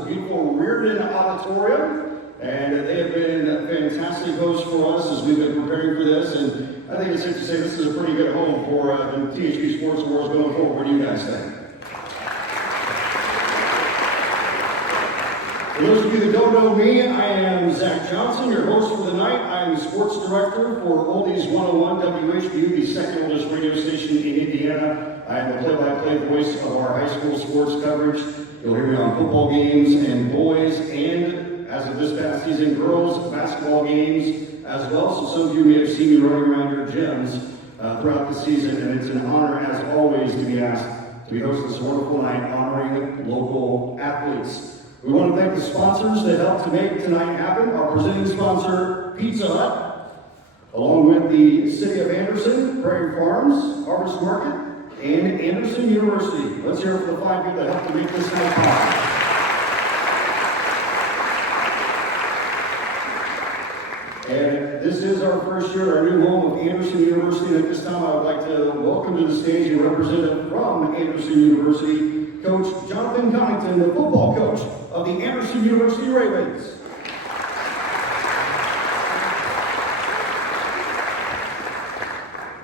the beautiful Reardon Auditorium, and they have been fantastic hosts for us as we've been preparing for this, and I think it's safe to say this is a pretty good home for the THB Sports Awards going forward. What do you guys think? For those of you that don't know me, I am Zach Johnson, your host for the night. I am the sports director for Oldies 101 WHBU, the second oldest radio station in Indiana. I am the play-by-play voice of our high school sports coverage. You'll hear me on football games and boys, and as of this past season, girls basketball games as well. So some of you may have seen me running around your gyms throughout the season, and it's an honor, as always, to be asked to be hosting this wonderful night honoring local athletes. We want to thank the sponsors that helped to make tonight happen. Our presenting sponsor, Pizza Hut, along with the City of Anderson, Prairie Farms, Harvest Market, and Anderson University. Let's hear it for the 5 people that helped to make this night possible. And this is our first year, our new home of Anderson University. And at this time, I would like to welcome to the stage a representative from Anderson University, Coach Johnathan, Coddington, the football coach of the Anderson University Ravens.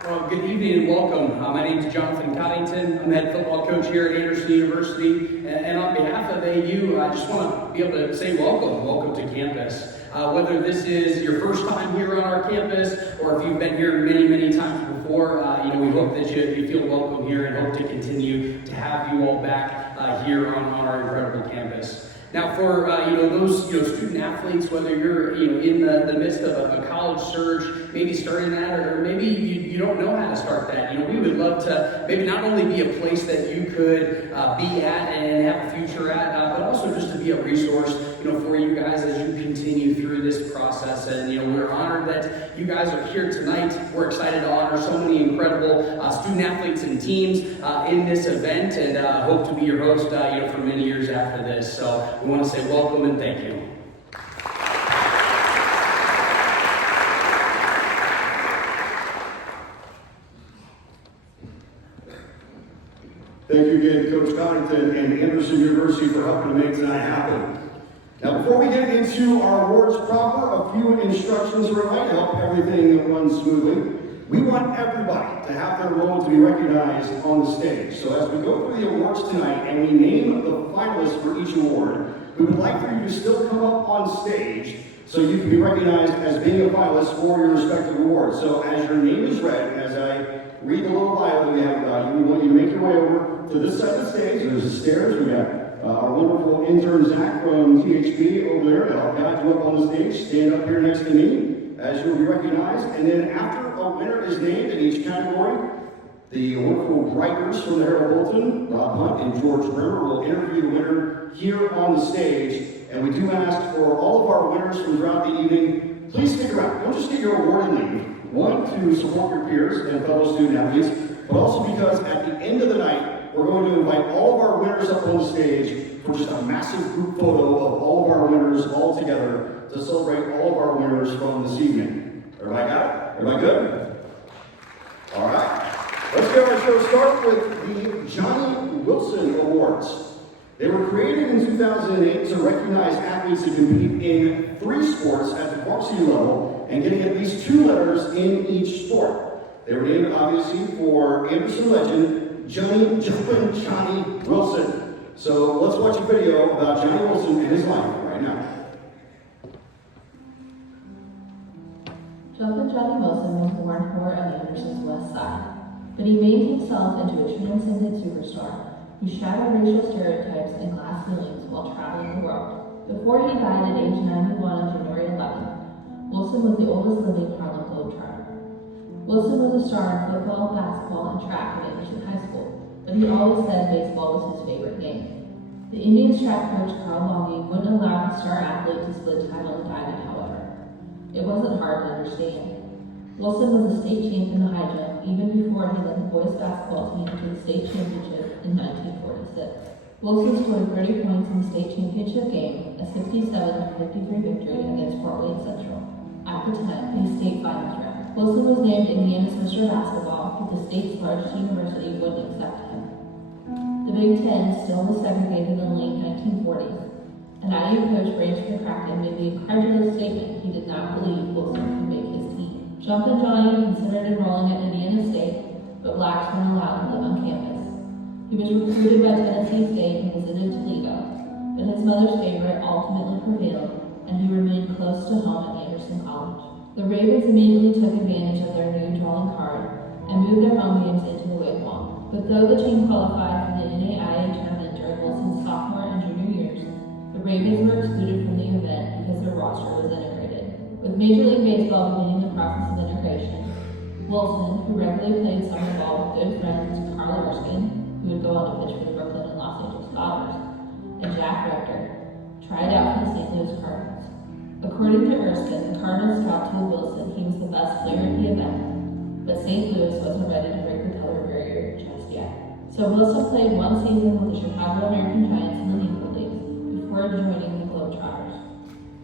Well, good evening and welcome. My name is Johnathan Coddington. I'm head football coach here at Anderson University. And on behalf of AU, I just want to be able to say welcome to campus. Whether this is your first time here on our campus or if you've been here many, many times before, we hope that you feel welcome here and hope to continue to have you all back here on our incredible campus. Now, for those student athletes, whether you're in the midst of a college surge, maybe starting that, or maybe you don't know how to start that, we would love to maybe not only be a place that you could be at and have a future at, but also just to be a resource, for you guys as you continue through this process. And we're honored that you guys are here tonight. We're excited to honor so many incredible student athletes and teams in this event, and hope to be your host, for many years after this. So we want to say welcome and thank you. Thank you again, Coach Coddington and Anderson University for helping to make tonight happen. Now, before we get into our awards proper, a few instructions are right to help everything run smoothly. We want everybody to have their role to be recognized on the stage. So as we go through the awards tonight and we name the finalists for each award, we would like for you to still come up on stage so you can be recognized as being a finalist for your respective awards. So as your name is read, as I read the little bio that we have about you, we want you to make your way over to this side of the stage. There's the stairs. We got our wonderful intern, Zach, from THB over there to help guide you up on the stage. Stand up here next to me as you'll be recognized. And then after a winner is named in each category, the wonderful writers from the Herald Bulletin, Rob Hunt and George Bremer, will interview the winner here on the stage. And we do ask for all of our winners from throughout the evening, please stick around. Don't just get your award and leave. One, to support your peers and fellow student athletes, but also because at the end of the night, we're going to invite all of our winners up on the stage for just a massive group photo of all of our winners all together to celebrate all of our winners from this evening. Everybody got it? Everybody good? All right. Let's get our show started with the Johnny Wilson Awards. They were created in 2008 to recognize athletes who compete in 3 sports at the varsity level and getting at least 2 letters in each sport. They were named, obviously, for Anderson legend Johnny Wilson. So let's watch a video about Johnny Wilson and his life right now. Johnny Wilson was born poor on Anderson's west side, but he made himself into a transcendent superstar who shattered racial stereotypes and glass ceilings while traveling the world. Before he died at age 91 on January 11th, Wilson was the oldest living Harlem Globetrotter. Wilson was a star in football, basketball, and track at Anderson High School, but he always said baseball was his favorite game. The Indians track coach Carl Longy wouldn't allow the star athlete to split title and diamond, however. It wasn't hard to understand. Wilson was a state champ in the high jump even before he led the boys basketball team to the state championship in 1946. Wilson scored 30 points in the state championship game, a 67-53 victory against Fort Wayne Central. At the time, a state finals rep. Wilson was named Indiana's Mr. Basketball, but the state's largest university wouldn't accept him. The Big Ten still was segregated in the late 1940s. An IU coach Rage McCracken made the incredulous statement he did not believe Wilson could make his team. Jumpin' Johnny considered enrolling at Indiana State, but blacks weren't allowed to live on campus. He was recruited by Tennessee State and visited Toledo, but his mother's favorite ultimately prevailed, and he remained close to home at Anderson College. The Ravens immediately took advantage of their new drawing card and moved their home games into the Wigwam. But though the team qualified for the NAIA tournament during Wilson's sophomore and junior years, the Ravens were excluded from the event because their roster was integrated. With Major League Baseball beginning the process of integration, Wilson, who regularly played summer ball with good friends Carl Erskine, who would go on to pitch for the Brooklyn and Los Angeles Dodgers, and Jack Rector, tried out for the St. Louis Cardinals. According to Erskine, the Cardinals scout told Wilson he was the best player at the event, but St. Louis wasn't ready to break the color barrier just yet. So Wilson played one season with the Chicago American Giants in the Negro League before joining the Globetrotters.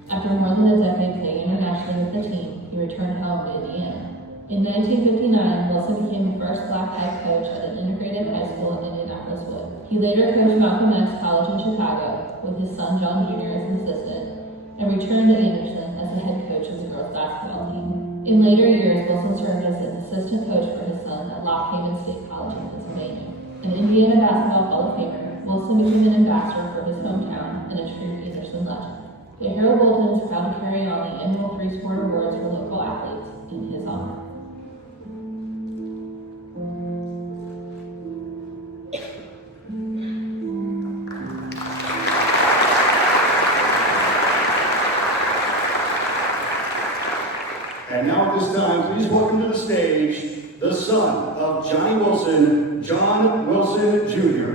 After more than a decade playing internationally with the team, he returned home to Indiana. In 1959, Wilson became the first black head coach at an integrated high school in Indianapolis Wood. He later coached Malcolm X College in Chicago with his son John Jr. as an assistant, and returned to Anderson as the head coach of the girls basketball team. In later years, Wilson served as an assistant coach for his son at Lock Haven State College in Pennsylvania. An Indiana Basketball Hall of Famer, Wilson became an ambassador for his hometown and a true Anderson legend. The Herald Bulletin is proud to carry on the annual 3 Sport Awards for local athletes in his honor. And now at this time, please welcome to the stage the son of Johnny Wilson, John Wilson Jr.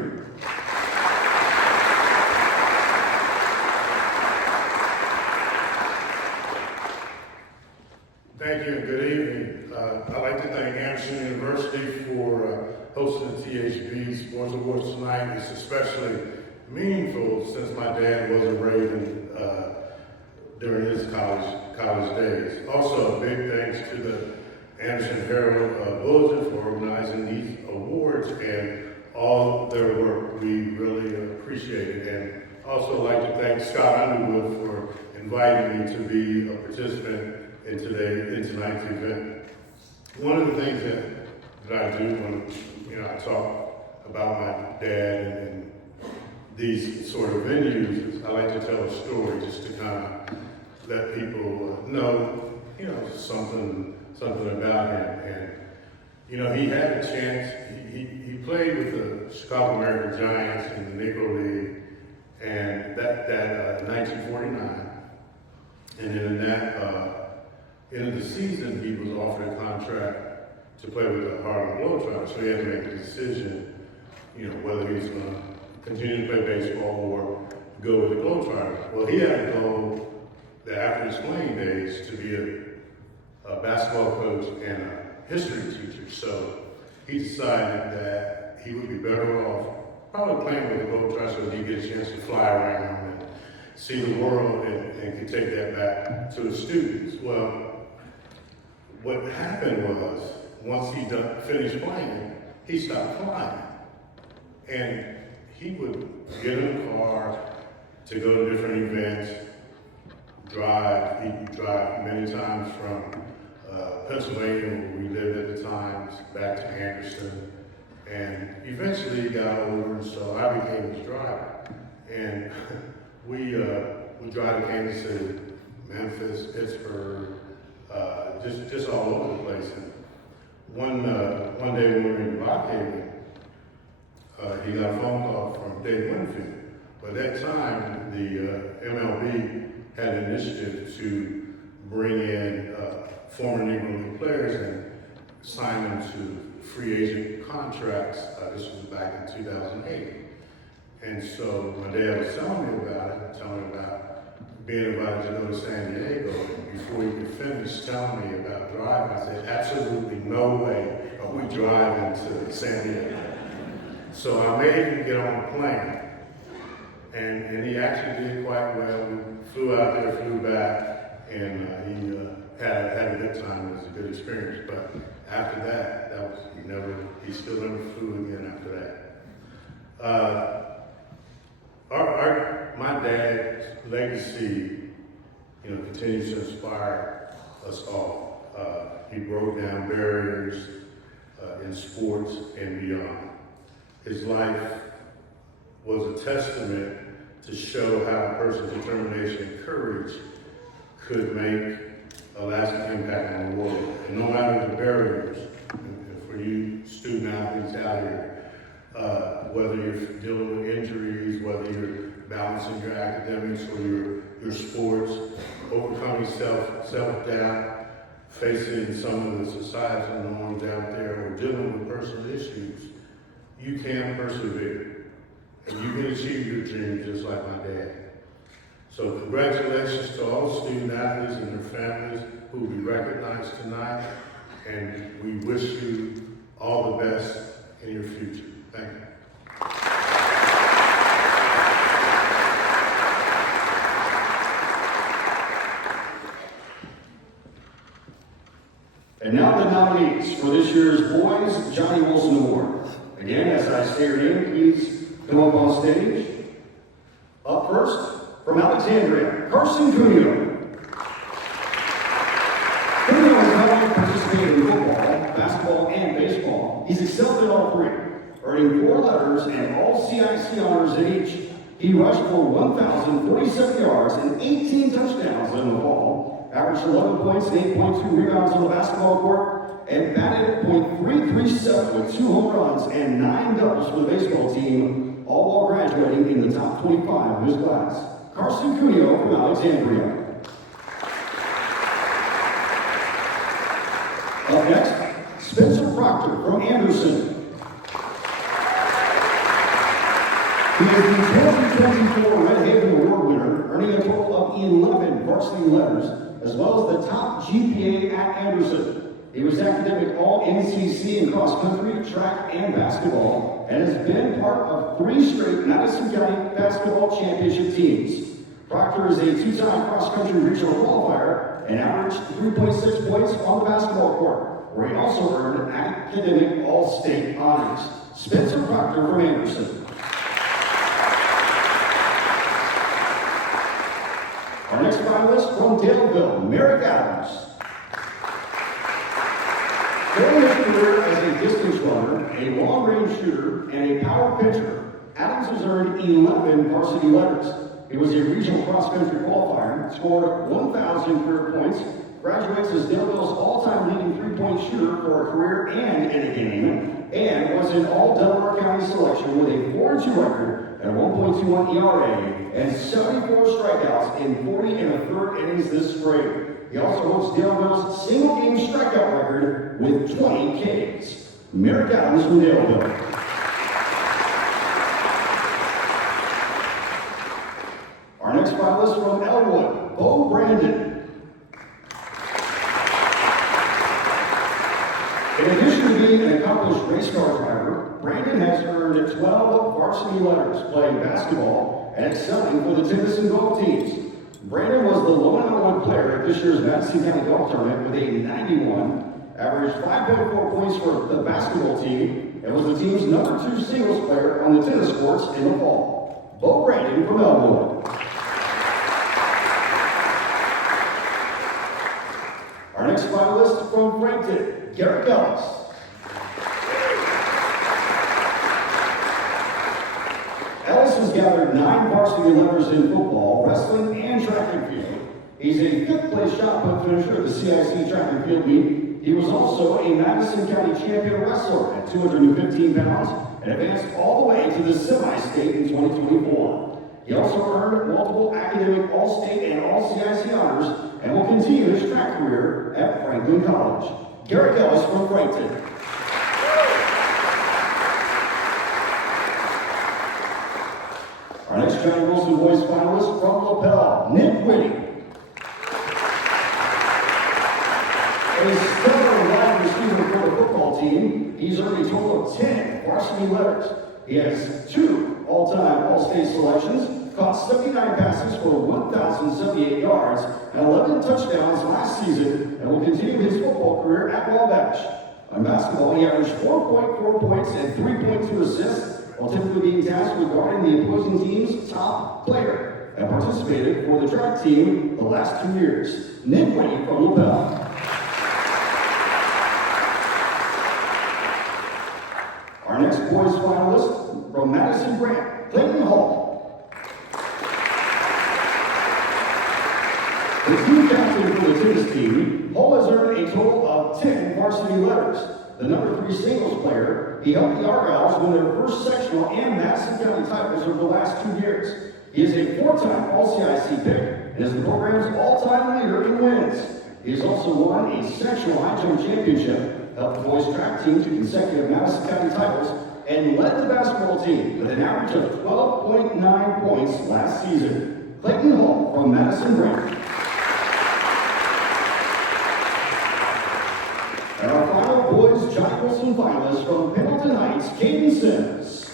Thank you and good evening. I'd like to thank Anderson University for hosting the THB Sports Awards tonight. It's especially meaningful since my dad was a Raven during his college days. Also, a big thanks to the Anderson Herald Bulletin for organizing these awards and all their work. We really appreciate it. And also like to thank Scott Underwood for inviting me to be a participant in tonight's event. One of the things that I do when I talk about my dad and these sort of venues is I like to tell a story just to kind of let people know, something about him. And, he had a chance, he played with the Chicago American Giants in the Negro League, and that 1949. And then in that, end of the season, he was offered a contract to play with the Harlem Globetrotters, so he had to make a decision, whether he was going to continue to play baseball or go with the Globetrotters. Well, he had a goal that after his playing days to be a basketball coach and a history teacher. So he decided that he would be better off probably playing with the Globetrotters so he'd get a chance to fly around and see the world and could take that back to his students. Well, what happened was, once he finished playing, he stopped flying. And he would get in a car to go to different events, drive. He'd drive many times from Pennsylvania, where we lived at the time, back to Anderson. And eventually he got older, so I became his driver. And we would drive to Kansas City, Memphis, Pittsburgh, just all over the place. And one day when we were in Brockhaven, he got a phone call from Dave Winfield. But at that time, the MLB had an initiative to bring in former Negro League players and sign them to free agent contracts. This was back in 2008. And so my dad was telling me about being invited to go to San Diego. Before he could finish telling me about driving, I said, absolutely no way are we driving to San Diego. So I made him get on a plane. And he actually did quite well. We flew out there, flew back, and he had a good time. It was a good experience. But after that, he still never flew again after that. my dad's legacy, continues to inspire us all. He broke down barriers in sports and beyond. His life was a testament to show how a person's determination and courage could make a lasting impact on the world. And no matter the barriers, and for you student athletes out here, whether you're dealing with injuries, whether you're balancing your academics or your sports, overcoming self-doubt, facing some of the societal norms out there, or dealing with personal issues, you can persevere. And you can achieve your dream just like my dad. So congratulations to all the student athletes and their families who will be recognized tonight. And we wish you all the best in your future. Thank you. And now the nominees for this year's Boys Johnny Wilson Award. Again, as I say your name, please come up on stage. Up first, from Alexandria, Carson Cuneo. Cuneo has not only participated in football, basketball, and baseball, he's excelled in all three, earning 4 letters and all CIC honors in each. He rushed for 1,047 yards and 18 touchdowns in the fall, averaged 11 points and 8.2 rebounds on the basketball court, and batted .337 with 2 home runs and 9 doubles for the baseball team, all while graduating in the top 25 of his class. Carson Cuneo from Alexandria. Up next, Spencer Proctor from Anderson. He is the 2024 Red Haven Award winner, earning a total of 11 varsity letters, as well as the top GPA at Anderson. He was academic all-NCC in cross-country, track, and basketball, and has been part of 3 straight Madison County basketball championship teams. Proctor is a 2-time cross-country regional qualifier and averaged 3.6 points on the basketball court, where he also earned academic all-state honors. Spencer Proctor from Anderson. Our next finalist from Daleville, Merrick Adams. During his career as a distance runner, a long-range shooter, and a power pitcher, Adams has earned 11 varsity letters. He was a regional cross-country qualifier, scored 1,000 career points, graduates as Daleville's all-time leading three-point shooter for a career and in a game, and was an all-Delaware County selection with a 4-2 record and a 1.21 ERA and 74 strikeouts in 40 1/3 innings this spring. He also holds Daleville's single-game strikeout record with 20 Ks. Merrick Adams from Daleville. Our next finalist from Elwood, Bo Brandon. In addition to being an accomplished race car driver, Brandon has earned 12 varsity letters playing basketball and excelling for the tennis and golf teams. Brandon was the lone Elwood player at this year's Madison County Golf Tournament with a 91, averaged 5.4 points for the basketball team, and was the team's number 2 singles player on the tennis courts in the fall. Bo Brandon from Elwood. Our next finalist from Frankton, Garrett Ellis. Ellis has gathered 9 varsity letters in football, wrestling, and track and field. He's a 5th place shot put finisher at the CIC track and field meet. He was also a Madison County champion wrestler at 215 pounds and advanced all the way to the semi-state in 2024. He also earned multiple academic all-state and all-CIC honors and will continue his track career at Franklin College. Garrett Ellis from Frankton. Our next Johnny Wilson Boys finalist from LaPel, Nick Whitty. A stellar wide receiver for the football team, he's earned a total of 10 varsity letters. He has 2 all-time all-state selections, caught 79 passes for 1,078 yards and 11 touchdowns last season, and will continue his football career at Wabash. On basketball, he averaged 4.4 points and 3.2 assists, while typically being tasked with guarding the opposing team's top player. and participated for the track team the last 2 years. Nick Whitney from LaBelle. Our next boys finalist from Madison Grant, Clayton Hall. The team captain for the tennis team, Hall has earned a total of 10 varsity letters. The number 3 singles player, he helped the Argylls win their first sectional and Madison County titles over the last 2 years. He is a 4-time All-CIC pick and is the program's all-time leader in wins. He has also won a sectional high jump championship, helped the boys track team to consecutive Madison County titles, and led the basketball team with an average of 12.9 points last season. Clayton Hall from Madison Grant. And our final boys Johnny Wilson finalist from Pendleton Heights, Caden Sims.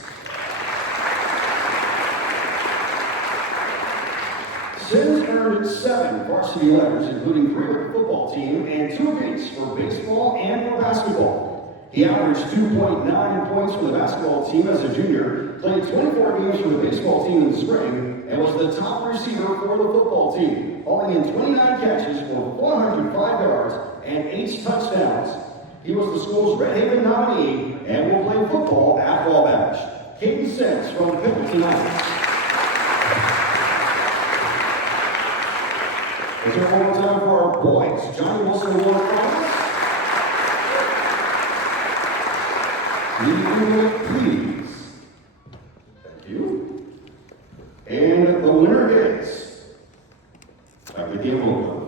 Sims earned 7 varsity letters, including 3 with the football team and 2 apiece for baseball and for basketball. He averaged 2.9 points for the basketball team as a junior, played 24 games for the baseball team in the spring, and was the top receiver for the football team, hauling in 29 catches for 405 yards and 8 touchdowns. He was the school's Red Haven nominee and will play football at Wabash. Caden Sims from Pendleton Heights. Is there one more time for our boys? Johnny Wilson Award finalists. Please. Thank you. And the winner is, back with the envelope,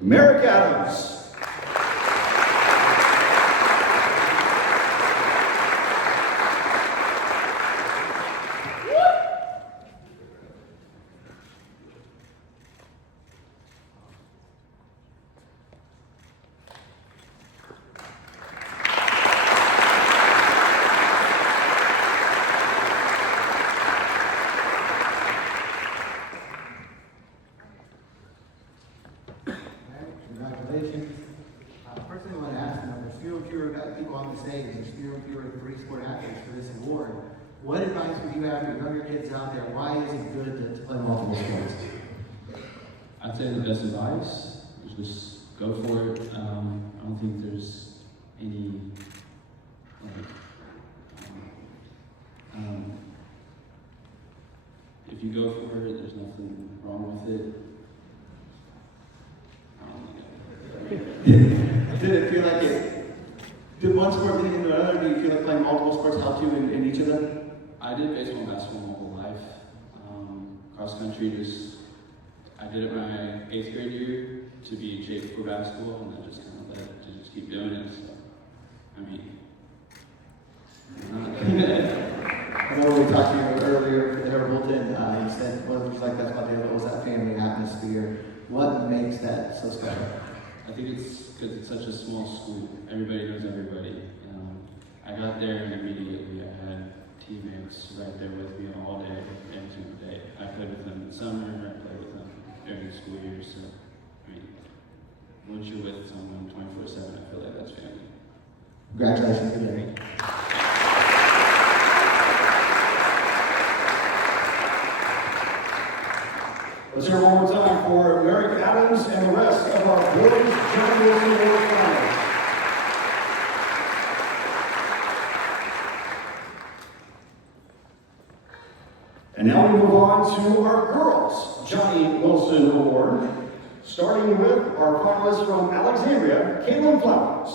Merrick Adams. What advice would you have for younger kids out there? Why is it good to play multiple sports? I'd say the best advice is just go for it. I don't think there's any if you go for it, there's nothing wrong with it. Did it feel like did one sport lead into another? Do you feel like playing multiple sports helped you in each of them? I did baseball and basketball my whole life. Cross country, I did it my 8th grade year to be in shape for basketball, and I just kind of led to just keep doing it. So, I mean, I know we talked to you earlier at Hilton. You said, "What was like that's my deal? What was that family atmosphere? What makes that so special?" I think it's because it's such a small school. Everybody knows everybody. I got there and immediately I had teammates right there with me all day, every single day. I played with them in the summer, I played with them during the school year. So, I mean, once you're with someone 24/7, I feel like that's family. Congratulations again. Let's hear one more time for Merrick Adams and the rest of our boys Johnny Wilson Award finalists. And now we move on to our girls Johnny Wilson Award, starting with our finalists from Alexandria, Caitlin Flowers.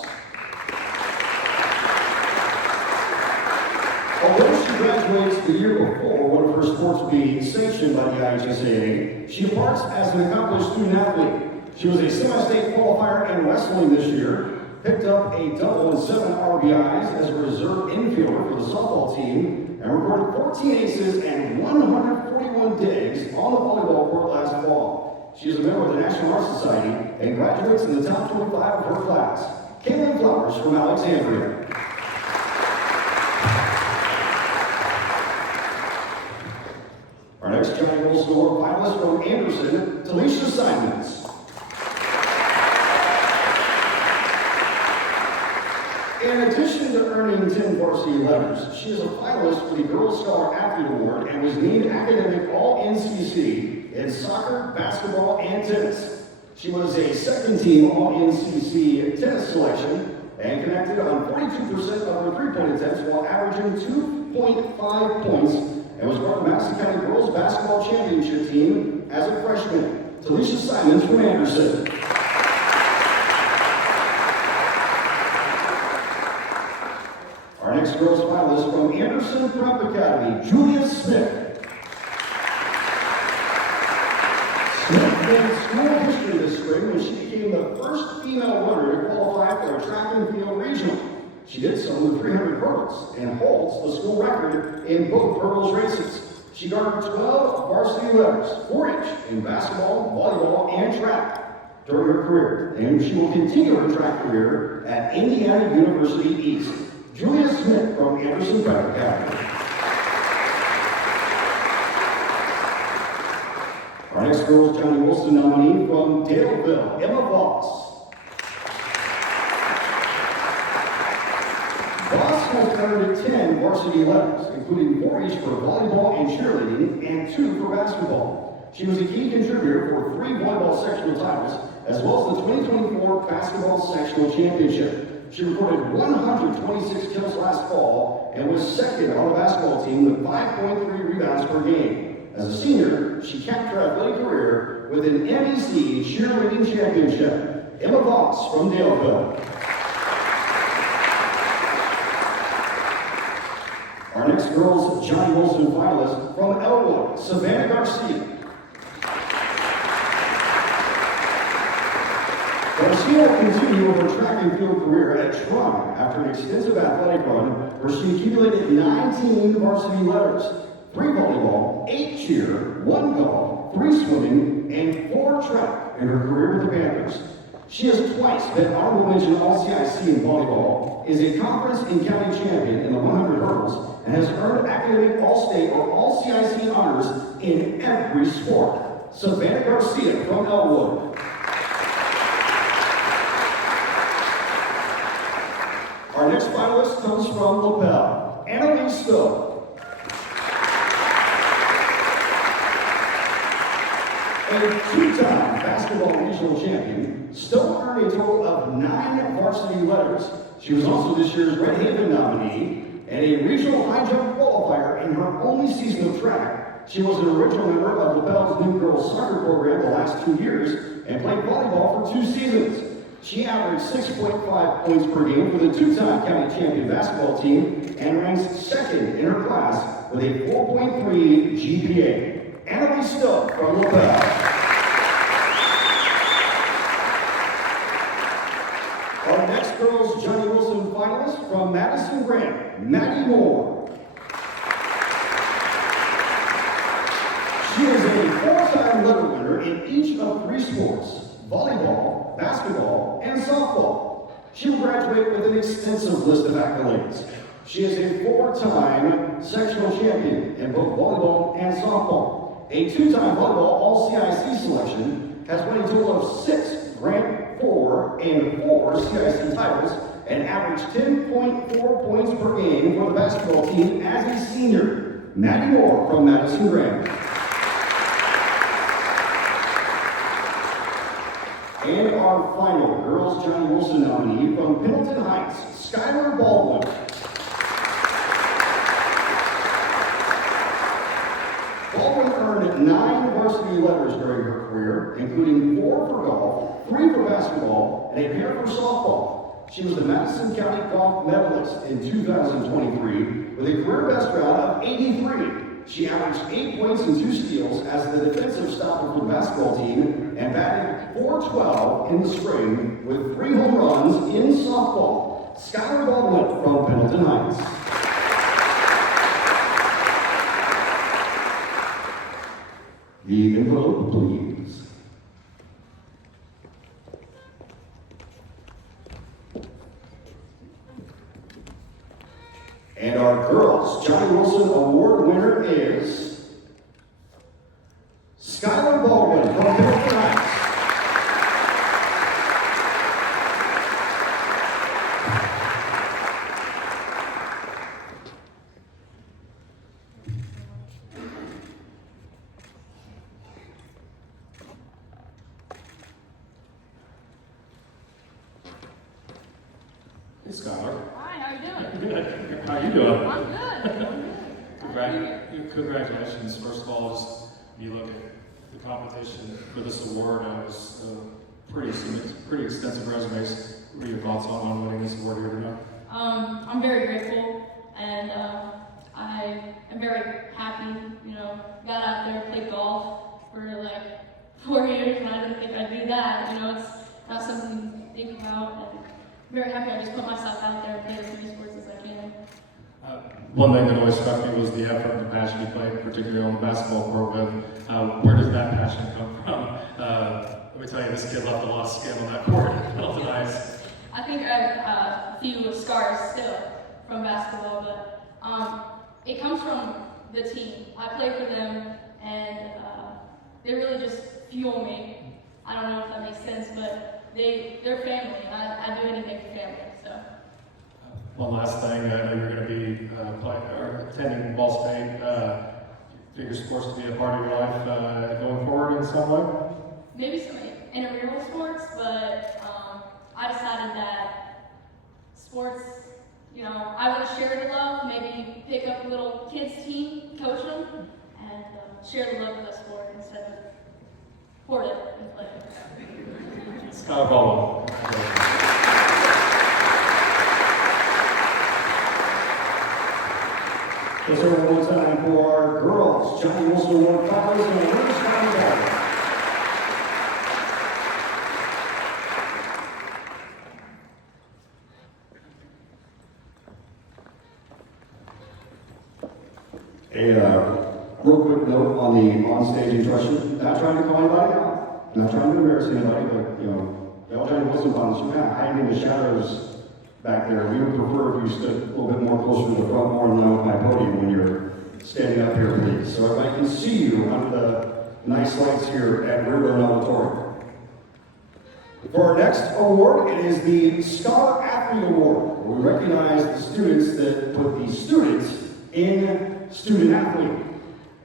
Although she graduates the year before one of her sports being sanctioned by the IHSAA, she departs as an accomplished student athlete. She was a semi-state qualifier in wrestling this year, picked up a double and 7 RBIs as a reserve infielder for the softball team, and recorded 14 aces and 141 digs on the volleyball court last fall. She is a member of the National Art Society and graduates in the top 25 of her class. Caitlin Flowers from Alexandria. Our next Johnny Wilson Award finalist from Anderson, Talisha Simons. In addition to earning 10 varsity letters, she is a finalist for the Girls Scholar Athlete Award and was named Academic All-NCC in soccer, basketball, and tennis. She was a second-team All-NCC tennis selection and connected on 42% of her three-point attempts while averaging 2.5 points, and was part of the Madison County Girls Basketball Championship team as a freshman. Talisha Simons from Anderson. Our next girls finalist from Anderson Prep Academy, Julia Smith. Smith made school history this spring when she became the first female runner to qualify for a track and field regional. She did so in the 300 hurdles and holds the school record in both hurdles races. She garnered 12 varsity letters, 4 each in basketball, volleyball, and track during her career, and she will continue her track career at Indiana University East. Julia Smith from Anderson Prep Academy. Our next girls Johnny Wilson nominee from Daleville, Emma Voss. Voss has earned 10 varsity letters, including 4 each for volleyball and cheerleading, and 2 for basketball. She was a key contributor for 3 volleyball sectional titles, as well as the 2024 basketball sectional championship. She recorded 126 kills last fall and was second on the basketball team with 5.3 rebounds per game. As a senior, she capped her athletic career with an MEC cheerleading championship. Emma Voss from Daleville. Our next girls Johnny Wilson finalist from Elwood, Savannah Garcia. Garcia will continue her track and field career at Trump after an extensive athletic run where she accumulated 19 varsity letters, 3 volleyball, 8 cheer, 1 golf, 3 swimming, and 4 track in her career with the Panthers. She has twice been honorable mention All-CIC in volleyball, is a conference and county champion in the 100 hurdles, and has earned academic All-State or All-CIC honors in every sport. Savannah Garcia from Elwood. Our next finalist comes from LaPel, Annalise Stowe. A 2-time basketball regional champion, Stowe earned a total of 9 varsity letters. She was also this year's Red Haven nominee and a regional high jump qualifier in her only season of track. She was an original member of LaPel's new girls soccer program the last 2 years and played volleyball for 2 seasons. She averaged 6.5 points per game for the 2-time county champion basketball team and ranks second in her class with a 4.3 GPA. Annalise Stowe from LaPel. Our next girls Johnny Wilson finalist from Madison Grant, Maddie Moore. She is a 4-time letter winner in each of 3 sports: volleyball, basketball, and softball. She will graduate with an extensive list of accolades. She is a 4-time sectional champion in both volleyball and softball. A 2-time volleyball All-CIC selection, has won a total of 6 Grant 4 and 4 CIC titles, and averaged 10.4 points per game for the basketball team as a senior. Maddie Moore from Madison Grant. And our final girls Johnny Wilson nominee from Pendleton Heights, Skylar Baldwin. Baldwin earned 9 varsity letters during her career, including 4 for golf, 3 for basketball, and a pair for softball. She was the Madison County Golf Medalist in 2023 with a career best round of 83. She averaged 8 points and 2 steals as the defensive stopper for the basketball team and batted .412 in the spring with 3 home runs in softball. Skylar Baldwin from Pendleton Heights. The envelope, please. And our girls Johnny Wilson Award winner is Skylar Baldwin from Pendleton Heights. Skylar. Hi, how you doing? Good. How you doing? I'm good. Congratulations. First of all, just you look at the competition for this award. It was pretty extensive resumes. What are your thoughts on winning this award here tonight? I'm very grateful, and I am very happy. You know, got out there, played golf for like 4 years, and I didn't think I'd do that. You know, it's not something to think about, and I'm very happy I just put myself out there and play as many sports as I can. One thing that always struck me was the effort and the passion you played, particularly on the basketball court with. Where does that passion come from? Let me tell you, this kid left a lot of skin on that court. That was nice. I think I have a few scars still from basketball, but it comes from the team. I play for them, and they really just fuel me. I don't know if that makes sense, but they're family, and I do anything for family. So. One last thing, I know you're going to be attending Ball State. Figure sports to be a part of your life going forward in some way? Maybe some intramural sports, but I decided that sports, you know, I want to share the love, maybe pick up a little kids team, coach them, and share the love of the sport instead of hoard it and play it. Skylar Baldwin. Let's have one more time for our girls. Johnny Wilson Award finalists and the winners finalists. A real quick note on the on-stage instruction. Not trying to call anybody out, not trying to embarrass anybody, but you know, y'all Johnny Wilson finalists, you're kind of hiding in the shadows back there. We would prefer if you stood a little bit more closer to the front, more in line with my podium when you're standing up here, please. So everybody can see you under the nice lights here at Reardon Auditorium. For our next award, it is the Scholar Athlete Award, where we recognize the students that put the students in student athlete.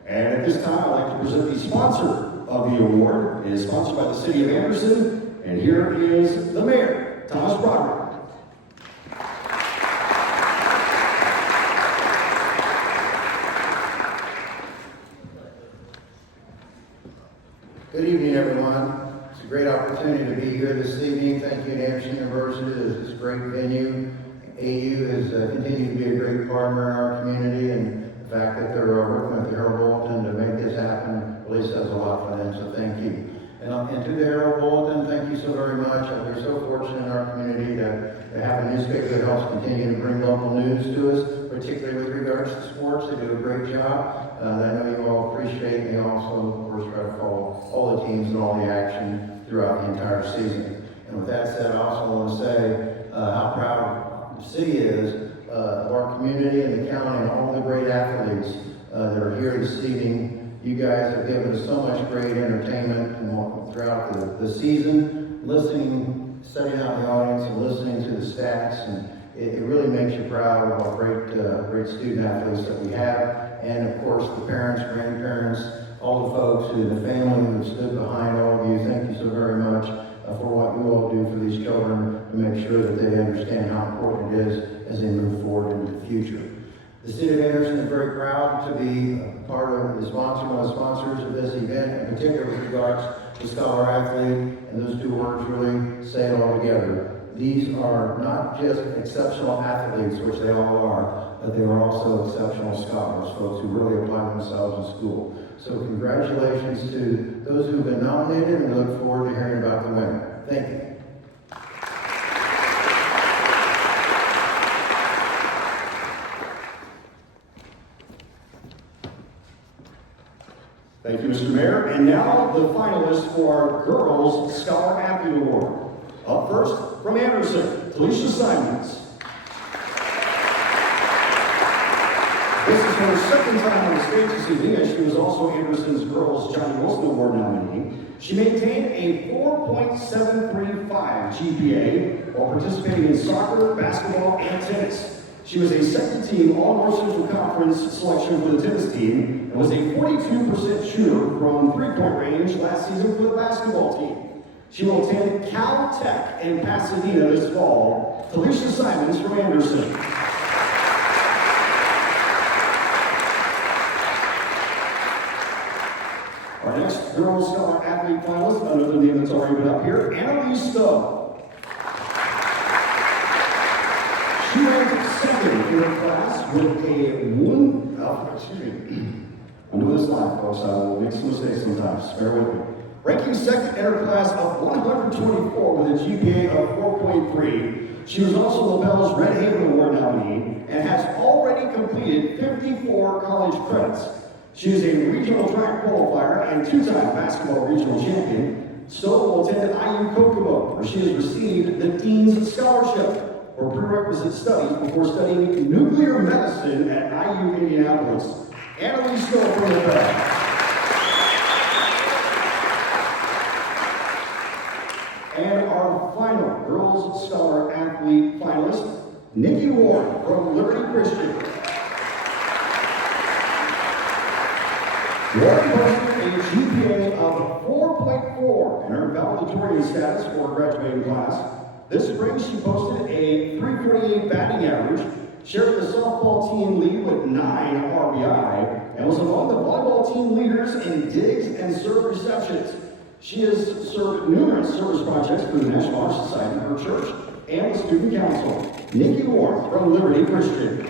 And at this time, I'd like to present the sponsor of the award. It is sponsored by the City of Anderson, and here is the Mayor, Thomas Broderick. Good evening, everyone. It's a great opportunity to be here this evening. Thank you to Anderson University. This great venue. AU has continued to be a great partner in our community, and the fact that they're working with the Herald Bulletin to make this happen really says a lot for them, so thank you. And to the Herald Bulletin, thank you so very much. We're so fortunate in our community to have a newspaper that helps continue to bring local news to us, particularly with regards to sports. They do a great job that I know you all appreciate, and they also, of course, try to follow all the teams and all the action throughout the entire season. And with that said, I also want to say how proud the city is of our community and the county and all the great athletes that are here this evening. You guys have given us so much great entertainment and throughout the season, listening, studying out the audience and listening to the stats, and it really makes you proud of our great student athletes that we have, and of course the parents, grandparents, all the folks, the family who stood behind all of you. Thank you so very much for what you all do for these children to make sure that they understand how important it is as they move forward into the future. The City of Anderson is very proud to be part of the sponsor, one of the sponsors of this event, in particular with regards to Scholar Athlete, and those two words really say it all together. These are not just exceptional athletes, which they all are, but they are also exceptional scholars, folks who really apply themselves in school. So congratulations to those who have been nominated, and we look forward to hearing about the winner. Thank you. Thank you, Mr. Mayor. And now the finalists for our Girls Scholar Athlete Award. Up first, from Anderson, Talisha Simons. This is her second time on the stage this evening, as she was also Anderson's Girls Johnny Wilson Award nominee. She maintained a 4.735 GPA while participating in soccer, basketball, and tennis. She was a second-team All-North Central Conference selection for the tennis team and was a 42% shooter from three-point range last season for the basketball team. She will attend Cal Tech in Pasadena this fall Talisha Simons from Anderson. Our next Girls Scholar Athlete finalist, none other than the name that's already been up here, Annalise Stowe. She ranked second in her class with I'm doing this live, folks. I will make some mistakes sometimes. Bear with me. Ranking second in her class of 124 with a GPA of 4.3. She was also LaBelle's Red Haven Award nominee and has already completed 54 college credits. She is a regional track qualifier and two-time basketball regional champion. Stowe will attend IU Kokomo, where she has received the Dean's Scholarship for prerequisite studies before studying nuclear medicine at IU Indianapolis. Annalise Stowe from LaBelle. And our final Girls Scholar Athlete finalist, Nikki Ward from Liberty Christian. Ward posted a GPA of 4.4 in her valedictorian status for her graduating class. This spring, she posted a 348 batting average, shared the softball team lead with 9 RBI, and was among the volleyball team leaders in digs and serve receptions. She has served numerous service projects for the National Honor Society, her church, and the Student Council. Nikki Ward from Liberty Christian.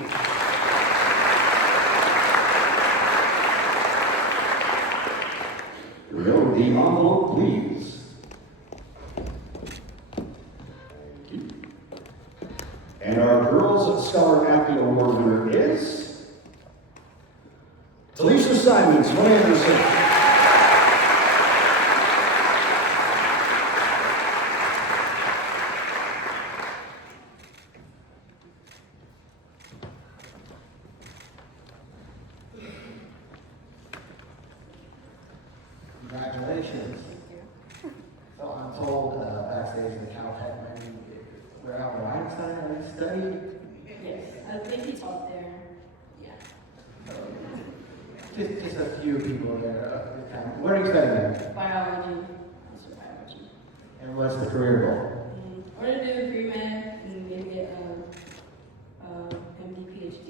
Here we go, the envelope, please. Thank you. And our Girls Scholar Athlete Award winner is Talisha Simons from Anderson. Congratulations. So I'm told backstage in the Caltech, maybe we're out in Einstein and studied. Yes, I think he taught there. Yeah. Just a few people there. What are you studying? Biology. That's what biology. And what's the career goal? I want to do pre-med and maybe get MD, PhD.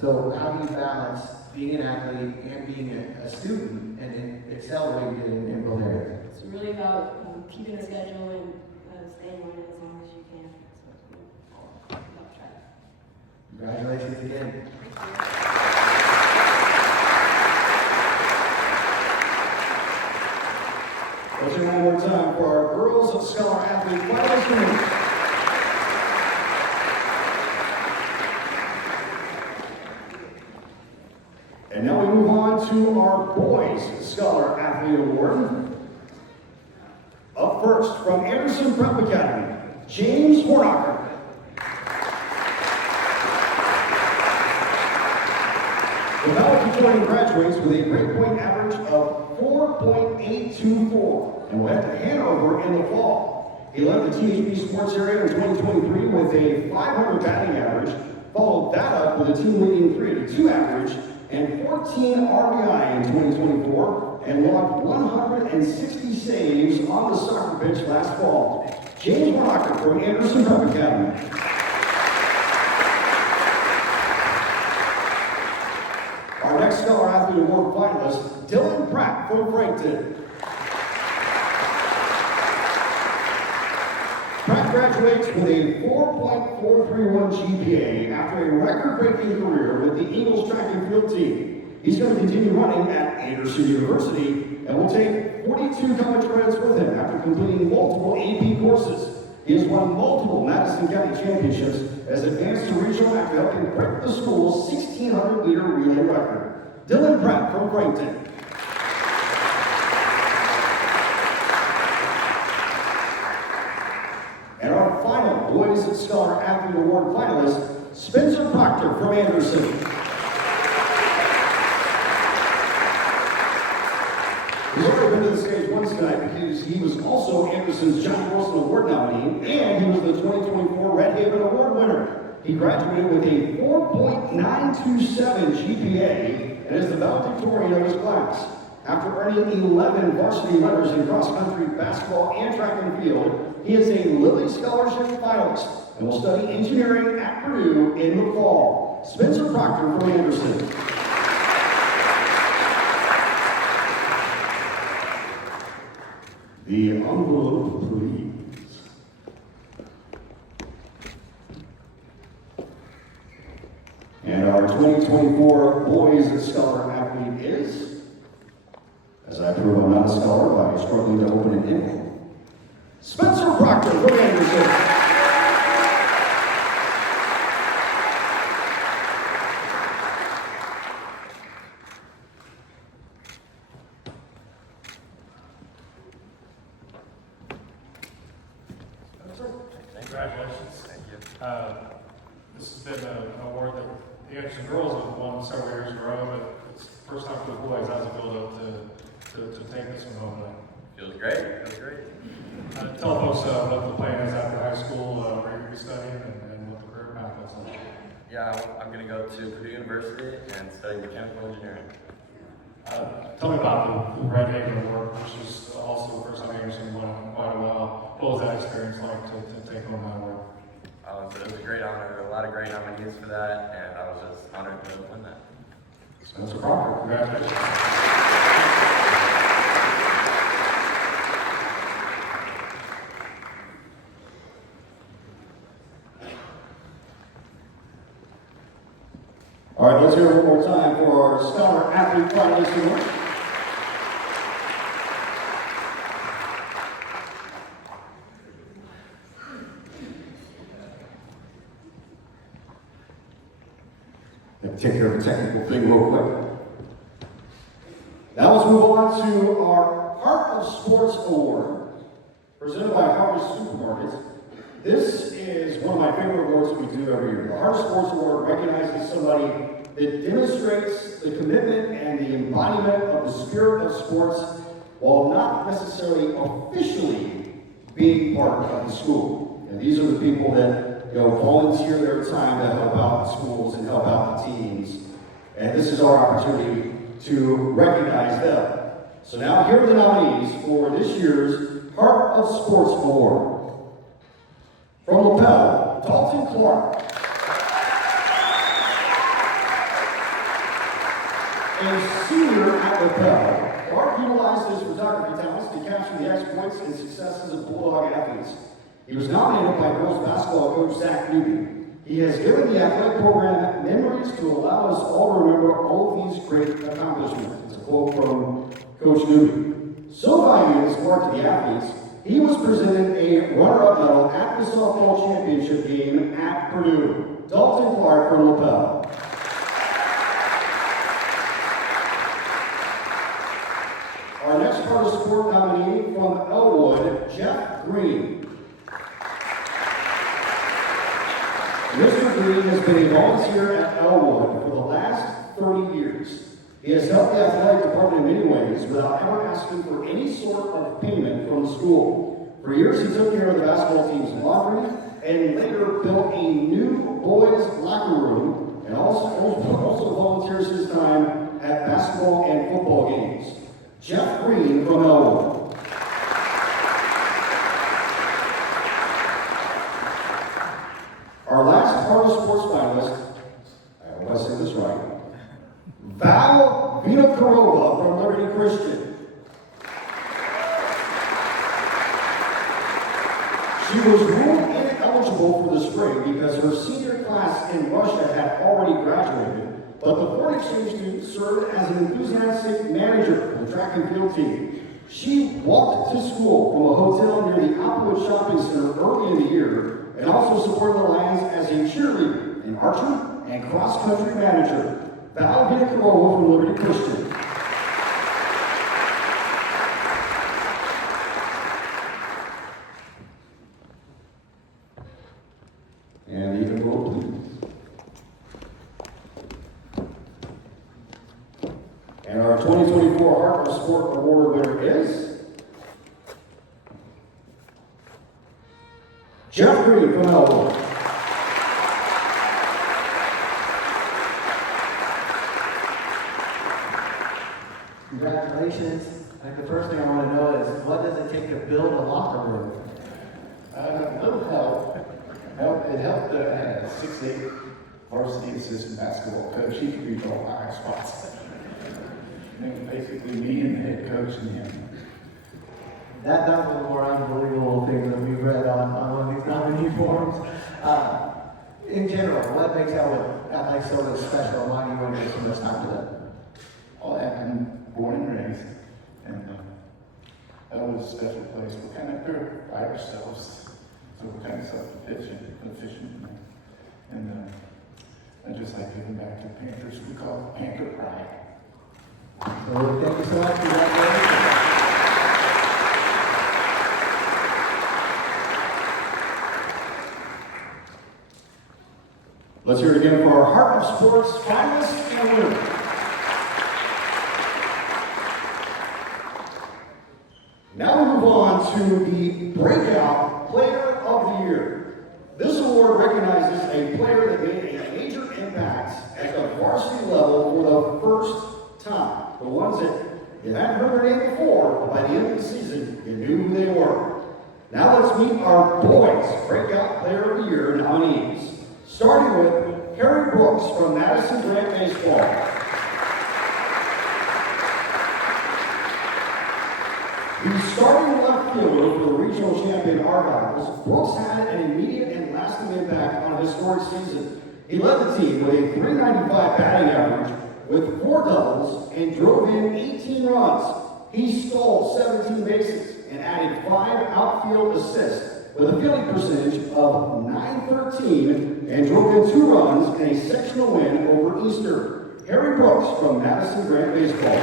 So how do you balance being an athlete and being a student and accelerating in both areas? It's really about keeping a schedule and staying on it as long as you can. So, about track. Congratulations again. Let's do one more time for our Girls Scholar Athlete finalists. And now we move on to our Boys Scholar Athlete Award. Up first, from Anderson Prep Academy, James Hornacher. The valedictorian graduates with a grade point average of 4.824 and will head to Hanover in the fall. He led the THB Sports area in 2023 with a 500 batting average, followed that up with a team-leading 382 average and 14 RBI in 2024, and logged 160 saves on the soccer pitch last fall. James Hornacher from Anderson Prep Academy. Our next Scholar Athlete Award finalist, Dylan Pratt from Frankton. Pratt graduates with a 4.431 GPA after a record-breaking career with the Eagles track and field team. He's going to continue running at Anderson University and will take 42 college credits with him after completing multiple AP courses. He has won multiple Madison County championships as advanced to regional after helping break the school's 1,600-liter relay record. Dylan Pratt from Frankton. And our final Boys Scholar Athlete Award finalist, Spencer Proctor from Anderson. He's already been to the stage once tonight because he was also Anderson's John Wilson Award nominee, and he was the 2024 Red Haven Award winner. He graduated with a 4.927 GPA and is the valedictorian of his class. After earning 11 varsity letters in cross-country, basketball, and track and field, He is a Lilly Scholarship finalist and will study engineering at Purdue in the fall. Spencer Proctor from Anderson. The envelope, please. And our 2024 Boys Scholar athlete is, as I prove I'm not a scholar by struggling to open an envelope, Spencer Proctor from Anderson. Congratulations. Thank you. This has been an award that the Anderson girls have won several years in a row, but it's the first time for the boys. How's it feel to take this one home tonight? Feels great. Feels great. Tell folks what the plan is after high school, where you're going to be studying, and what the career path looks like. Yeah, I'm going to go to Purdue University and study mechanical engineering. Tell me about the Red Apron Award, which is also the first time Anderson won in quite a while. What was that experience like to take home that award? So it was a great honor, a lot of great nominees for that, and I was just honored to win that. Spencer Proctor, congratulations. All right, let's hear it one more time for our Scholar Athlete Finalist Award. Take care of a technical thing real quick. Now let's move on to our Heart of Sports Award, presented by Harvest Supermarkets. This is one of my favorite awards that we do every year. The Heart of Sports Award recognizes somebody that demonstrates the commitment and the embodiment of the spirit of sports while not necessarily officially being part of the school. And these are the people that volunteer their time to help out the schools and help out the teams. And this is our opportunity to recognize them. So now here are the nominees for this year's Heart of Sports Award. From LaPel, Dalton Clark. A senior at LaPel, Clark utilized his photography talents to capture the exploits and successes of Bulldog athletes. He was nominated by girls basketball coach Zach Newby. He has given the athletic program memories to allow us all to remember all of these great accomplishments. It's a quote from Coach Newby. So valued as Clark to the athletes, he was presented a runner-up medal at the softball championship game at Purdue. Dalton Clark from LaPel. Our next Heart of Sport nominee from Elwood, Jeff Green. Mr. Green has been a volunteer at Elwood for the last 30 years. He has helped the athletic department in many ways without ever asking for any sort of payment from the school. For years, he took care of the basketball team's laundry and later built a new boys' locker room and also volunteers his time at basketball and football games. Jeff Green from Elwood. Our last Heart of Sports finalist, I want to say this right, Val Vinokurova from Liberty Christian. She was ruled ineligible for the spring because her senior class in Russia had already graduated, but the foreign exchange student served as an enthusiastic manager for the track and field team. She walked to school from a hotel near the Applewood Shopping Center early in the year and also supported the Lions as a cheerleader, an archer, and cross-country manager. Val Vinokurova from Liberty Christian. And even roll, please. And our 2024 Heart of Sport Award winner is Jeff Green from Elwood. Congratulations. I think the first thing I want to know is, what does it take to build a locker room? A little help. It helped that I had a 6'8" varsity assistant basketball coach. He could read all my spots. And it was basically me and the head coach and him. That was one of the more unbelievable things that we've read on one of these nominee forms. In general, what makes Athletics so special? Why do you want to give so much time to them? All that, I'm born and raised. And that was a special place. We're kind of by ourselves. So we're kind of self-efficient. And I just like giving back to the Panthers. We call it Panther Pride. So thank you so much for that. Let's hear it again for our Heart of Sports finalists and winners. Now we move on to the Breakout Player of the Year. This award recognizes a player that made a major impact at the varsity level for the first time. The ones that you hadn't heard their name before, but by the end of the season, you knew who they were. Now let's meet our boys Breakout Player of the Year nominees. Starting with Harry Brooks from Madison Grant Baseball. The starting left fielder for the regional champion Argyles, Brooks had an immediate and lasting impact on a historic season. He led the team with a .395 batting average with 4 doubles and drove in 18 runs. He stole 17 bases and added 5 outfield assists with a fielding percentage of .913 and drove in 2 runs in a sectional win over Easter. Harry Brooks from Madison Grant Baseball.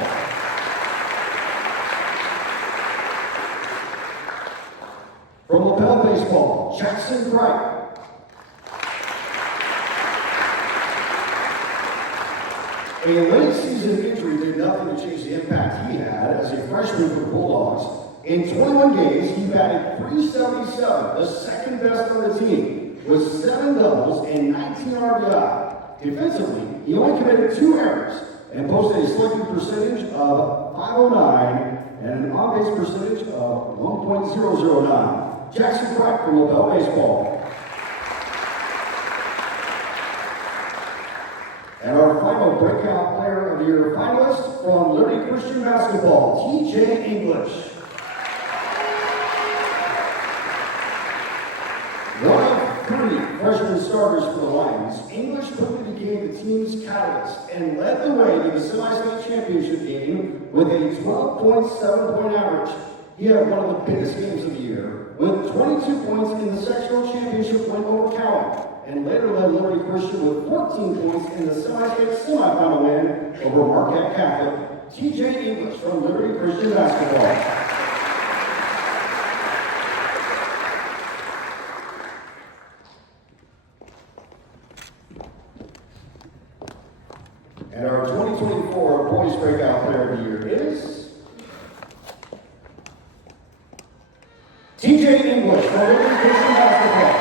From LaPel Baseball, Jackson Bright. A late season injury did nothing to change the impact he had as a freshman for the Bulldogs. In 21 games, he batted .377, the second best on the team, with 7 doubles and 19 RBI. Defensively, he only committed 2 errors and posted a slugging percentage of .509 and an on-base percentage of 1.009. Jackson Bright from LaPel Baseball. And our final Breakout Player of the Year finalist from Liberty Christian Basketball, T.J. English. One of 3 freshman starters for the Lions, English quickly became the team's catalyst and led the way to the semi-state championship game with a 12.7 point average. He had one of the biggest games of the year, with 22 points in the sectional championship win over Cowan, and later led Liberty Christian with 14 points in the semi-state semifinal win over Marquette Catholic. T.J. English from Liberty Christian Basketball. And our 2024 Boys Breakout Player of the Year is T.J. English from Liberty Christian Basketball.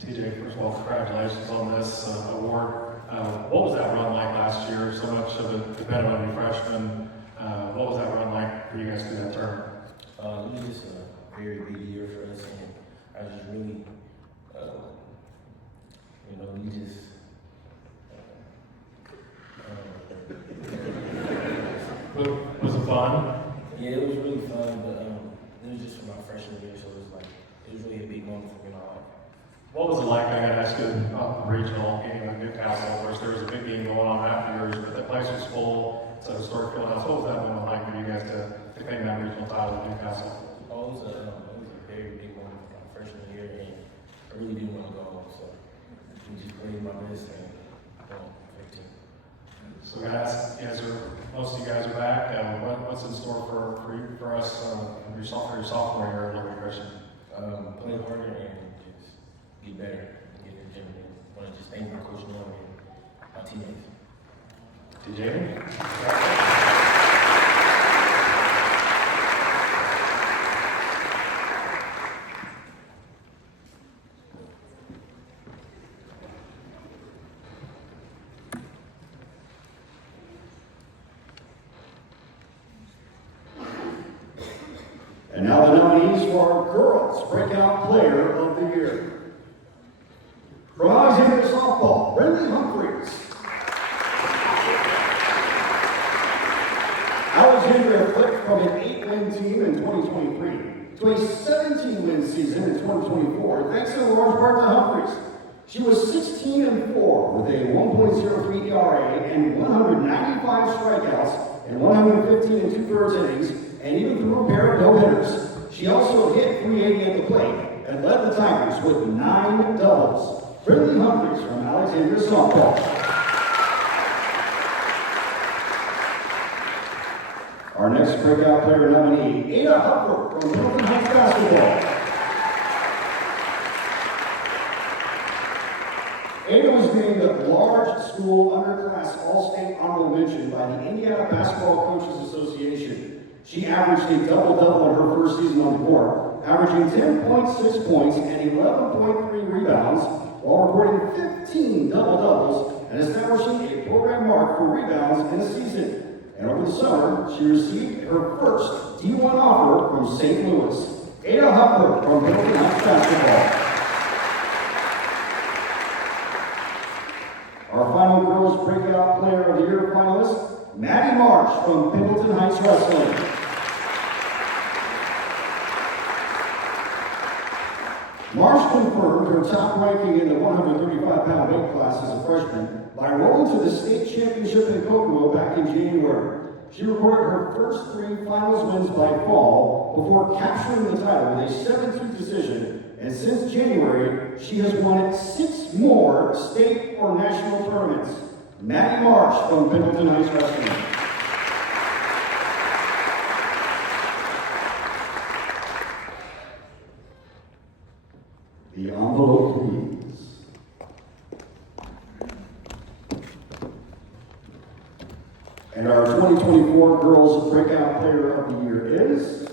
TJ, first of all, congratulations on this award. What was that run like last year? So much of it depended on you freshmen. What was that run like for you guys through that term? It was just a very big year for us, and I just really, we just. Was it fun? Yeah, it was really fun, but it was just for my freshman year, so it was really a big moment for me in my life. What was it like? I got asked you about the regional game in Newcastle. Of course, there was a big game going on after yours, but the place was full. It's a historic field house. What was that moment like for you guys to claim that regional title in Newcastle? Oh, it was a very big moment for my freshman year, and I really didn't want to go home, so I just played my best and So guys, most of you guys are back. What's in store for us your sophomore year at Liberty Christian? Play harder and just get better and get in the gym. And I want to just thank my coach Norm and my teammates. TJ? nominees for our Girls Breakout Player of the Year. From Alexandria Softball, Brindley Humphreys. Alexandria flipped from an 8-win team in 2023 to a 17-win season in 2024, thanks in large part to Humphreys. She was 16-4 with a 1.03 ERA and 195 strikeouts and 115 2/3 innings, and even threw a pair of no-hitters. She also hit .380 at the plate and led the Tigers with 9 doubles. Brindley Humphreys from Alexandria Softball. Our next breakout player nominee, Ada Hupper from Middleton Heights Basketball. Ada was named a large school underclass all-state honorable mention by the Indiana Basketball Coaches Association. She averaged a double-double in her first season on the court, averaging 10.6 points and 11.3 rebounds, while recording 15 double-doubles and establishing a program mark for rebounds in a season. And over the summer, she received her first D1 offer from St. Louis. Ada Hupper from Middleton Heights Basketball. Our final Girls Breakout Player of the Year finalist, Maddie Marsh from Pendleton Heights Wrestling. Marsh confirmed her top ranking in the 135-pound weight class as a freshman by rolling to the state championship in Kokomo back in January. She recorded her first 3 finals wins by fall before capturing the title with a 7-2 decision, and since January, she has won 6 more state or national tournaments. Maddie Marsh from Pendleton Heights Wrestling. The envelope, please. And our 2024 Girls Breakout Player of the Year is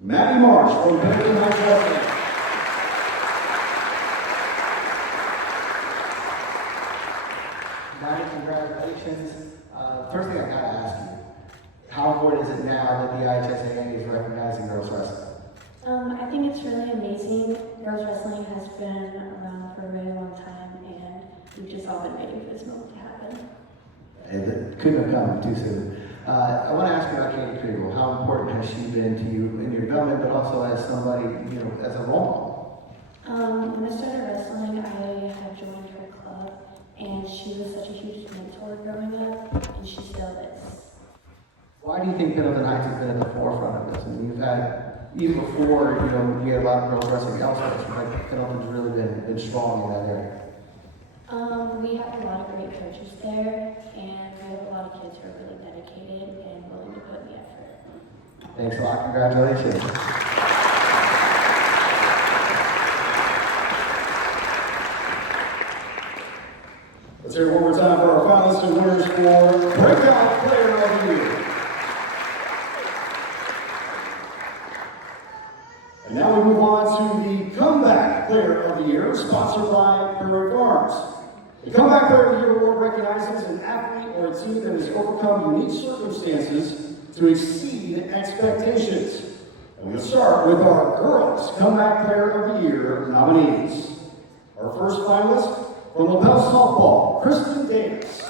Maddie Marsh from Pendleton Heights Wrestling. Maddie, congratulations. First thing I gotta ask you, how important is it now that the IHSAA is recognizing girls wrestling? I think it's really amazing. Girls wrestling has been around for a really long time, and we've just all been waiting for this moment to happen. It couldn't have come too soon. I want to ask you about Katie Kriegel. How important has she been to you in your development, but also as somebody, as a role model? When I started wrestling, I had joined her club, and she was such a huge mentor growing up, and she still is. Why do you think Pendleton Heights has been at the forefront of this? I mean, you've had, even before, you had a lot of girls wrestling elsewhere, so like Pendleton's really been strong in that area. We have a lot of great coaches there, and we have a lot of kids who are really dedicated and willing to put in the effort. Thanks a lot. Congratulations. Let's hear it one more time for our finalists and winners for Breakout Player of the Year. And now we move on to the Comeback Player of the Year, sponsored by Prairie Farms. The Comeback Player of the Year award recognizes an athlete or a team that has overcome unique circumstances to exceed expectations. And we'll start with our Girls Comeback Player of the Year nominees. Our first finalist from LaPel Softball, Kristen Davis.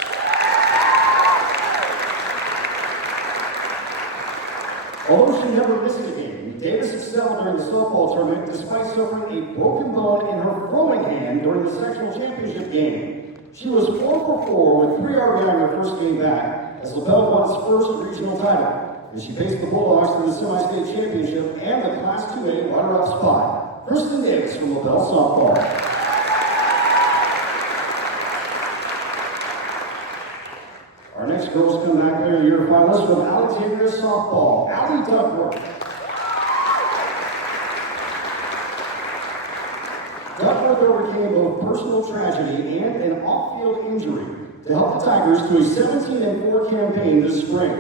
Although she never missed a game, Davis excelled during the softball tournament despite suffering a broken bone in her throwing hand during the sectional championship game. She was 4 for 4 with 3 RBI in her first game back as LaPel won its first regional title. And she faced the Bulldogs for the semi-state championship and the Class 2A runner-up spot. Kristen Davis from LaPel Softball. Our next Girls Comeback Player of the Year finalist from Alexandria Softball, Allie Duckworth. Duckworth overcame both personal tragedy and an off-field injury to help the Tigers to a 17-4 campaign this spring.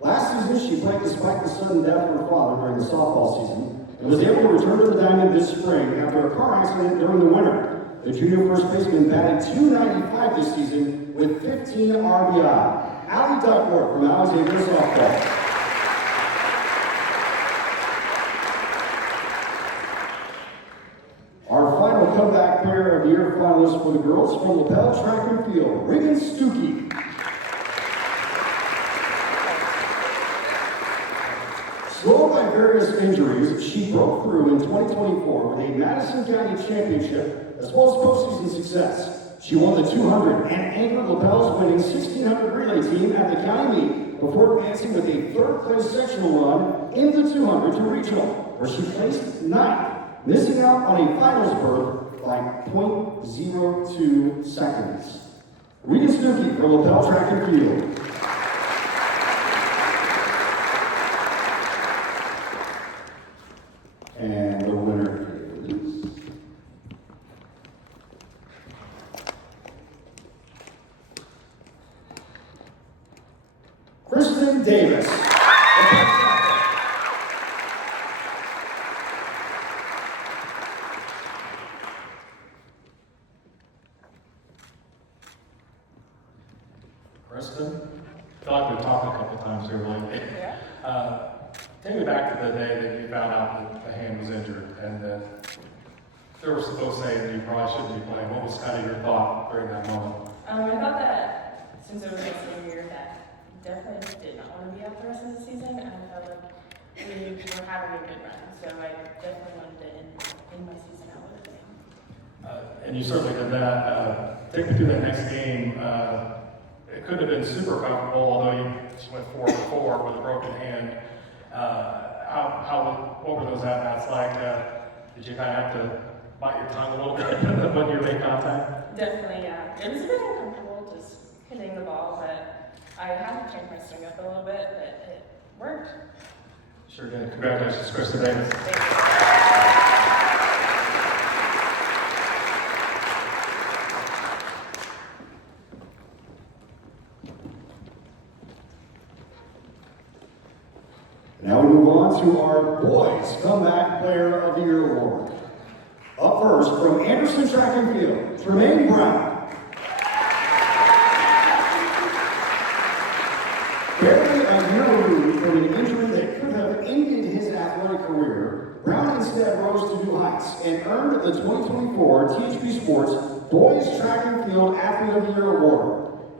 Last season, she played despite the sudden death of her father during the softball season and was able to return to the diamond this spring after a car accident during the winter. The junior first baseman batted .295 this season with 15 RBI. Allie Duckworth from Alexandria Softball. Comeback Player of the Year finalist for the girls from Lapel Track and Field, Regan Stuckey. Slowed by various injuries, she broke through in 2024 with a Madison County Championship as well as postseason success. She won the 200 and anchored Lapel's winning 1600 relay team at the county meet before advancing with a third-place sectional run in the 200 to regional, where she placed 9th, missing out on a finals berth by 0.02 seconds. Regan Stuckey for Lapel Track and Field. And the winner is Kristen Davis. Kristen, I feel like we've talked a couple times here lately. Take me back to the day that you found out that the hand was injured and that there were folks saying that you probably shouldn't be playing. What was kind of your thought during that moment? I thought that since it was my senior year, that definitely did not want to be out the rest of the season, and I felt like we were having a good run, so I definitely wanted to end my season out with a thing. And you certainly did that. Take me through that next game. It could have been super comfortable, although you just went 4-4 with a broken hand. What were those at-bats like? Did you kind of have to bite your tongue a little bit when you made contact? Definitely, yeah. It was a bit uncomfortable just hitting the ball, but I had to change my swing up a little bit, but it worked. Sure did. Congratulations, Kristen Davis. Now we move on to our Boys Comeback Player of the Year Award. Up first, from Anderson Track and Field, Tremaine Brown. Barely a year removed from an injury that could have ended his athletic career, Brown instead rose to new heights and earned the 2024 THB Sports Boys Track and Field Athlete of the Year Award.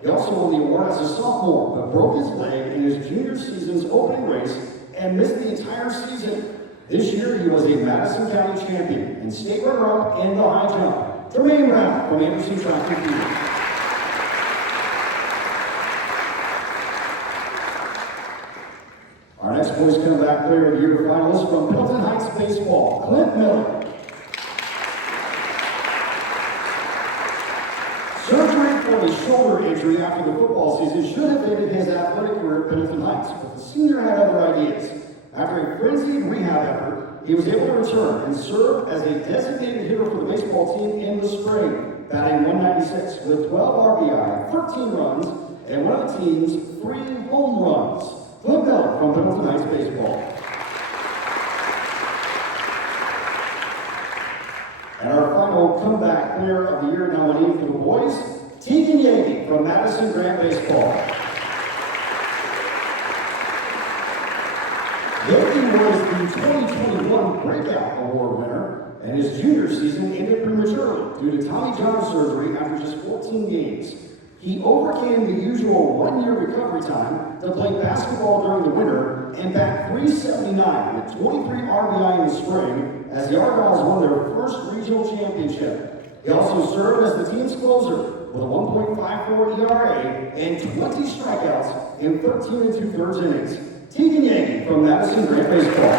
He also won the award as a sophomore, but broke his leg in his junior season's opening race and missed the entire season. This year, he was a Madison County champion and state runner-up in the high jump. Tremaine Brown from Anderson Track and Field. Our next Boys Comeback Player of the Year finalist from Milton Heights Baseball, Clint Miller. Surgery for his shoulder injury after the football season should have ended his athletic career at Pendleton Heights, but the senior had other ideas. After a frenzied rehab effort, he was able to return and serve as a designated hitter for the baseball team in the spring, batting .196 with 12 RBI, 13 runs, and one of the team's 3 home runs. Clint Miller from Pendleton Heights Baseball. And our final Comeback Player of the Year nominee for the boys, Tegan Yeagy from Madison Grant Baseball. Yeagy was the 2021 Breakout Award winner, and his junior season ended prematurely due to Tommy John surgery after just 14 games. He overcame the usual 1-year recovery time to play basketball during the winter and bat .379 with 23 RBI in the spring as the Argyles won their first regional championship. He also served as the team's closer with a 1.54 ERA and 20 strikeouts in 13 2/3 innings. Tegan Yeagy from Madison Grant Baseball.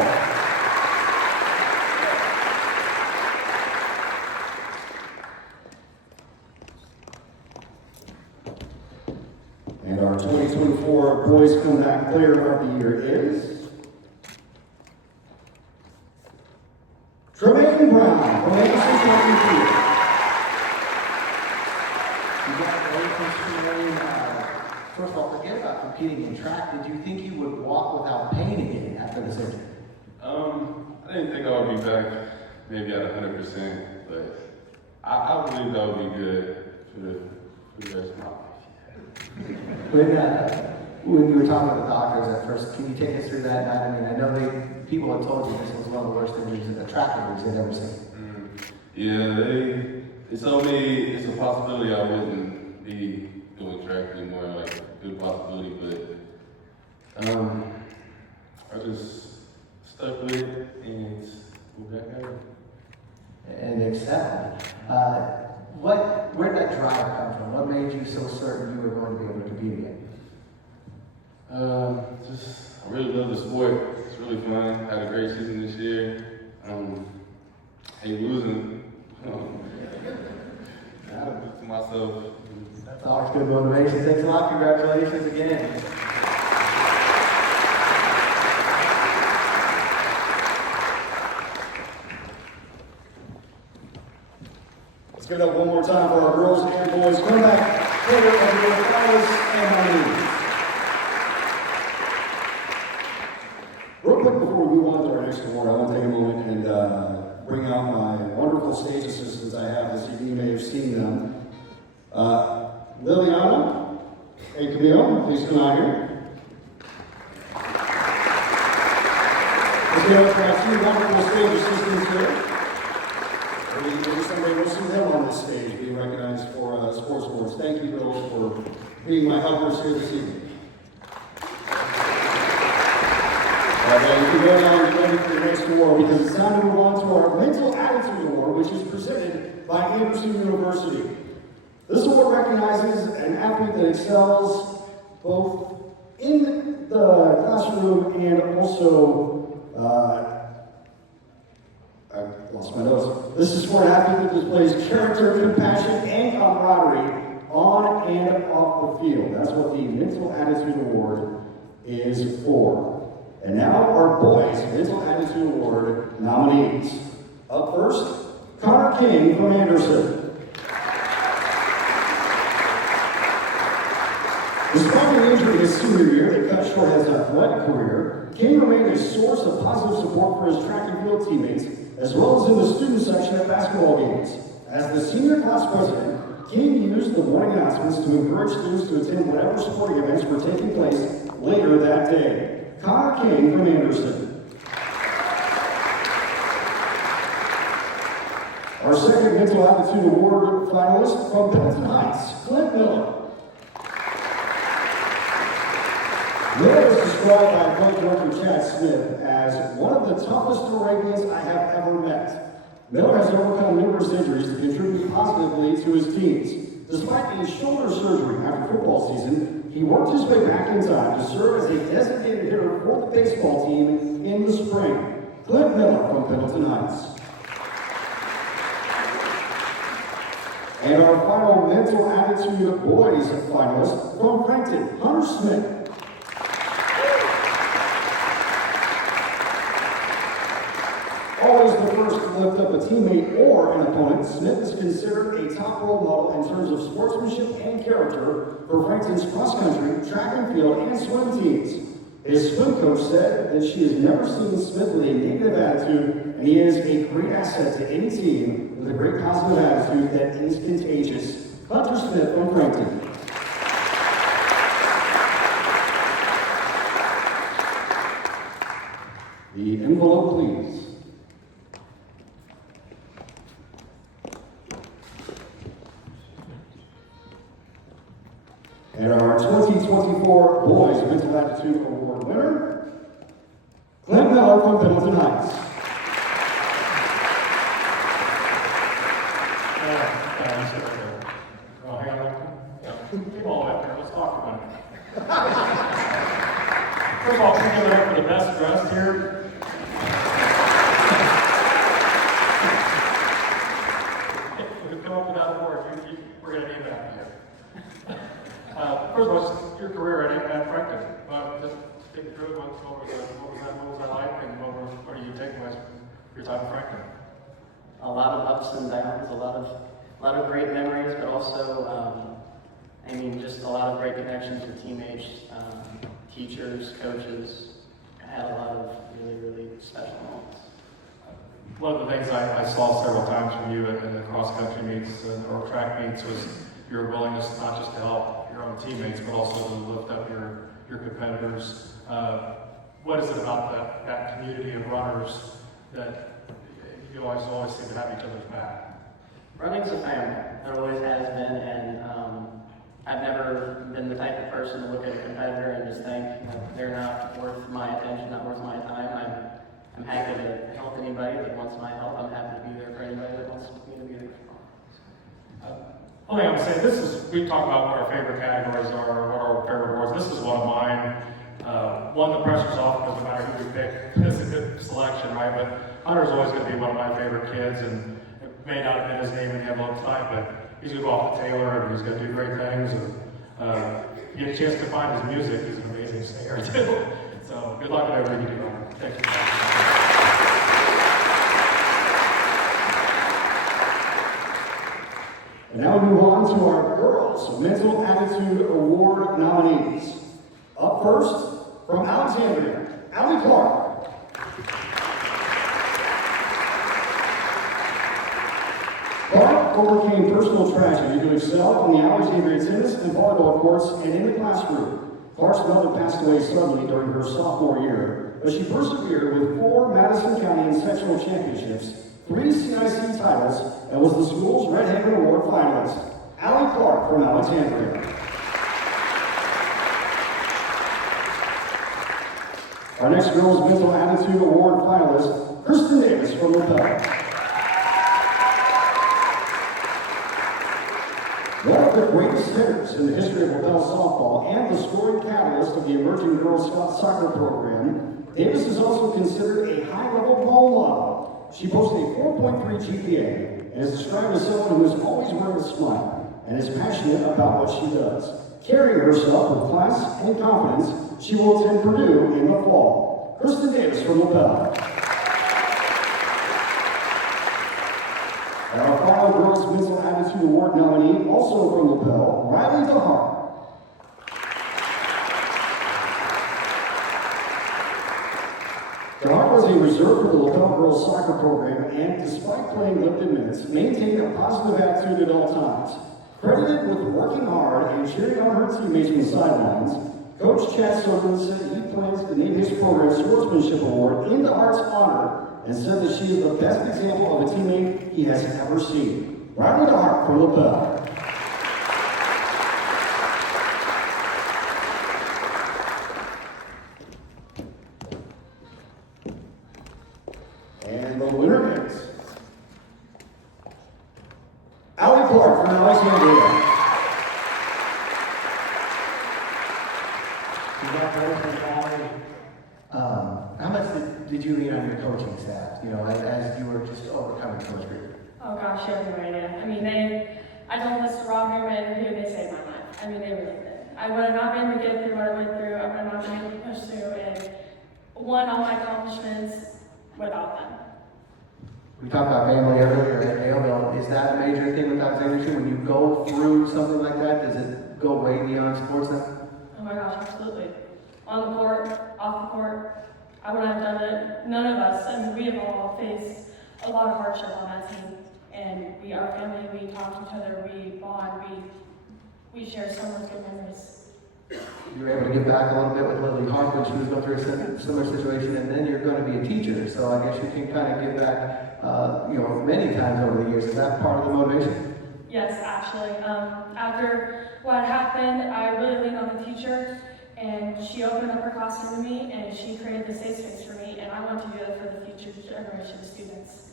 And our 2024 Boys Comeback Player of the Year is Tremaine Brown from Anderson Track and Field. Congratulations, Tremaine. First of all, forget about competing in track. Did you think you would walk without pain again after the surgery? I didn't think I would be back maybe at 100%, but I believe that would be good for the rest of my life. When you were talking to the doctors at first, can you take us through that night? I mean, I know people had told you this was one of the worst injuries in the track injuries they'd ever seen. Yeah, they told me it's a possibility I wouldn't be doing track anymore, like a good possibility, but I just stuck with it and moved back at it. And accept. Where did that drive come from? What made you so certain you were going to be able to be there? I really love the sport. It's really fun. Had a great season this year. Hate losing. I do it to myself. That's always good motivation. Thanks a lot. Congratulations again. Let's give it up one more time for our girls and boys. Come back, player of the finalists and nominees. Real quick before we move on to our next award, I want to take a moment and bring out my wonderful stage assistants I have this evening. You may have seen them. Liliana and Camille, please come out here. Let's give it up for our two wonderful stage assistants here. Maybe somebody will see them on this stage being recognized for Sports Awards. Thank you, girls, for being my helpers here this evening. You can go down and get ready for the next award because it's time to move on to our Mental Attitude Award, which is presented by Anderson University. This award recognizes an athlete that excels both in the classroom and also, I lost my notes. This is for an athlete that displays character, compassion, and camaraderie on and off the field. That's what the Mental Attitude Award is for. And now our boys' Mental Attitude Award nominees. Up first, Connor King from Anderson. Despite an injury his senior year that cut short his athletic career, King remained a source of positive support for his track and field teammates, as well as in the student section at basketball games. As the senior class president, King used the morning announcements to encourage students to attend whatever sporting events were taking place later that day. Connor King from Anderson. Our second Mental Attitude Award finalist from Pendleton Heights, Clint Miller. Miller is described by athletic director Chad Smith as one of the toughest Arabians I have ever met. Miller has overcome numerous injuries to contribute positively to his teams. Despite his shoulder surgery after football season, he worked his way back in time to serve as a designated hitter for the baseball team in the spring. Clint Miller from Pendleton Heights. And our final Mental Attitude Boys finalist from Frankton, Hunter Smith. Always the first to lift up a teammate or an opponent, Smith is considered a top role model in terms of sportsmanship and character for Frankton's cross-country, track and field, and swim teams. His swim coach said that she has never seen Smith with a negative attitude, and he is a great asset to any team with a great positive attitude that is contagious. Hunter Smith from Frankton. The envelope, please. And our 2024 Boys Mental Attitude Award winner, Clint Miller from Pendleton Heights. Oh, hang on. Keep all that there. Let's talk about it. First of all, can we give it up for the best dressed here? If we come up with that award, we're going to name that here. First of all, your career at Frankton. Just think through it. What was that like, and what do you take away from your time at Frankton? A lot of ups and downs, a lot of great memories, but also, just a lot of great connections with teammates, teachers, coaches. I had a lot of really, really special moments. One of the things I saw several times from you in the cross-country meets or track meets was your willingness not just to help your own teammates, but also to lift up your competitors. What is it about that community of runners that you always seem to have each other's back? Running's a family. It always has been, and I've never been the type of person to look at a competitor and just think that they're not worth my attention, not worth my time. I'm happy to help anybody that wants my help. I'm happy to be there for anybody that wants me to be there for. Only I'm saying we talk about what our favorite categories are, what our favorite awards. This is one of mine. One, the pressure's off, doesn't matter who we pick. It's a good selection, right? But Hunter's always going to be one of my favorite kids, and it may not have been his name in the envelope tonight, but he's going to go off to Taylor, and he's going to do great things. And you get a chance to find his music. He's an amazing singer, too. So good luck with everything you do, Hunter. Thank you. And now we move on to our Girls Mental Attitude Award nominees. Up first, from Alexandria, Allie Clark. Clark overcame personal tragedy to excel on the Alexandria tennis and volleyball courts and in the classroom. Clark's mother passed away suddenly during her sophomore year, but she persevered with 4 Madison County and sectional championships, 3 CIC titles, and was the school's Red Haven Award finalist. Allie Clark from Alexandria. Our next Girls Mental Attitude Award finalist, Kristen Davis from LaPel. One of the greatest hitters in the history of LaPel softball and the scoring catalyst of the emerging girls soccer program, Davis is also considered a high-level role model. She posted a 4.3 GPA and is described as someone who is always wearing a smile and is passionate about what she does. Carrying herself with class and confidence, she will attend Purdue in the fall. Kristen Davis from LaPel. And our final Girls Mental Attitude Award nominee, also from LaPel, Riley DeHart. DeHart was a reserve for the LaPel girls soccer program and, despite playing limited minutes, maintained a positive attitude at all times. Credited with working hard and cheering on her teammates from the sidelines, Coach Chad Soderman said he plans to name his program Sportsmanship Award in DeHart's honor and said that she is the best example of a teammate he has ever seen. Riley DeHart from LaPel. And the winner is Allie Clark from Alexandria. Congratulations, Allie. How much did you lean on your coaching staff, as you were just overcoming Coach Reardon? Oh gosh, you have no idea. I mean, I don't listen to Rob Newman, who they saved my life. I mean, they really did. I would have not been able to get through what I went through. I would have not been able to push through and won all my accomplishments without them. We talked about family earlier at AOL. Is that a major thing with Alexandria too? When you go through something like that, does it go way beyond sports now? Oh my gosh, absolutely. On the court, off the court, I wouldn't have done it. None of us. I mean, we have all faced a lot of hardship on that team. And we are family, we talk to each other, we bond, we share so much good memories. You were able to give back a little bit with Lily Hart when she was going through a similar situation, and then you're going to be a teacher. So I guess you can kind of give back, many times over the years. Is that part of the motivation? Yes, actually. After what happened, I really leaned on the teacher, and she opened up her classroom to me, and she created the safe space for me, and I want to do that for the future generation of students.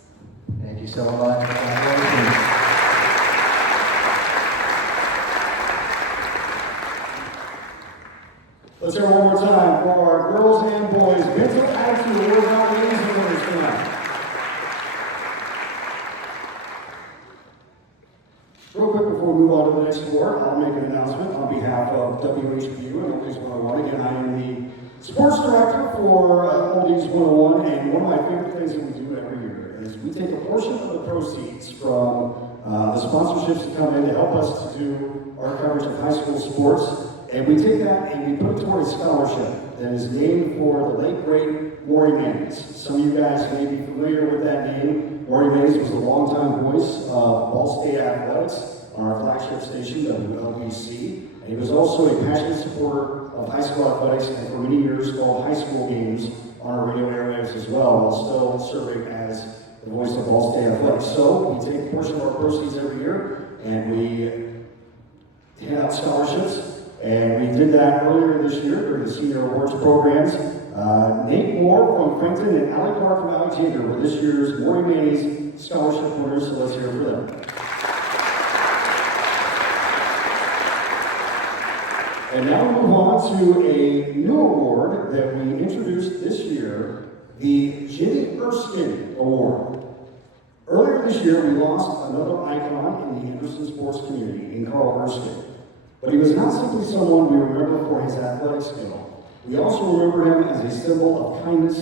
Thank you so much. Congratulations. Let's hear one more time for our Girls and Boys Mental Attitude Award nominees and winners tonight. Real quick before we move on to the next award, I'll make an announcement on behalf of WHBU and Oldies 101. Again, I am the sports director for Oldies 101, and one of my favorite things that we do every year is we take a portion of the proceeds from the sponsorships that come in to help us to do our coverage of high school sports, and we take that and we put it toward a scholarship that is named for the late great Maury Mannings. Some of you guys may be familiar with that name. Maury Mannings was the longtime voice of Ball State Athletics on our flagship station, WLBC, and he was also a passionate supporter of high school athletics and for many years called high school games on our radio airwaves as well, while still serving as the voice of Ball State Athletics. So we take a portion of our proceeds every year and we hand out scholarships. And we did that earlier this year during the Senior Awards programs. Nate Moore from Creighton and Allie Clark from Alexander were this year's Maury Mays Scholarship winners, so let's hear it for them. And now we move on to a new award that we introduced this year, the Jimmy Erskine Award. Earlier this year, we lost another icon in the Anderson sports community, in Carl Erskine. But he was not simply someone we remember for his athletic skill. We also remember him as a symbol of kindness,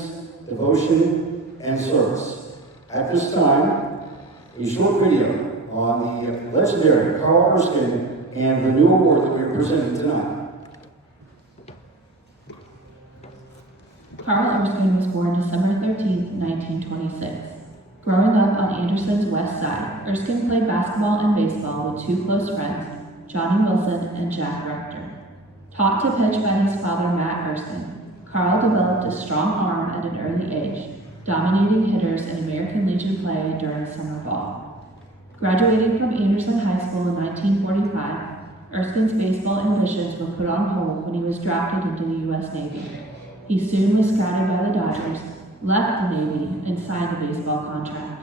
devotion, and service. At this time, a short video on the legendary Carl Erskine and the new award that we are presenting tonight. Carl Erskine was born December 13, 1926. Growing up on Anderson's west side, Erskine played basketball and baseball with two close friends, Johnny Wilson and Jack Rector. Taught to pitch by his father, Matt Erskine, Carl developed a strong arm at an early age, dominating hitters in American Legion play during summer ball. Graduating from Anderson High School in 1945, Erskine's baseball ambitions were put on hold when he was drafted into the U.S. Navy. He soon was scouted by the Dodgers, left the Navy, and signed a baseball contract.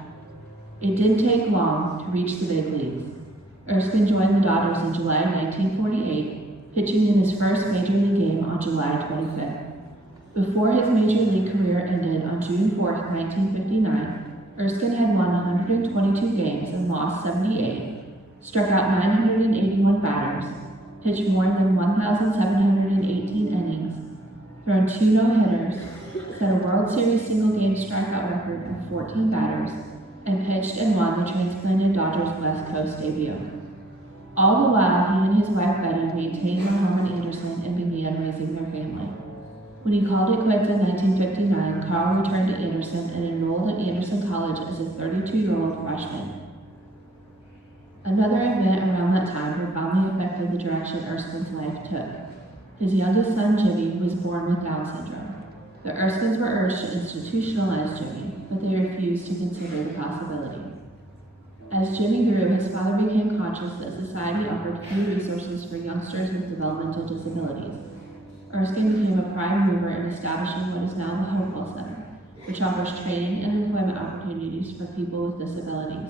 It didn't take long to reach the big leagues. Erskine joined the Dodgers in July 1948, pitching in his first major league game on July 25th. Before his major league career ended on June 4, 1959, Erskine had won 122 games and lost 78, struck out 981 batters, pitched more than 1,718 innings, thrown 2 no-hitters, set a World Series single-game strikeout record of 14 batters, and pitched and won the transplanted Dodgers West Coast debut. All the while, he and his wife Betty maintained their home in Anderson and began raising their family. When he called it quits in 1959, Carl returned to Anderson and enrolled at Anderson College as a 32-year-old freshman. Another event around that time profoundly affected the direction Erskine's life took. His youngest son, Jimmy, was born with Down syndrome. The Erskines were urged to institutionalize Jimmy, but they refused to consider the possibility. As Jimmy grew, his father became conscious that society offered few resources for youngsters with developmental disabilities. Erskine became a prime mover in establishing what is now the Hopewell Center, which offers training and employment opportunities for people with disabilities.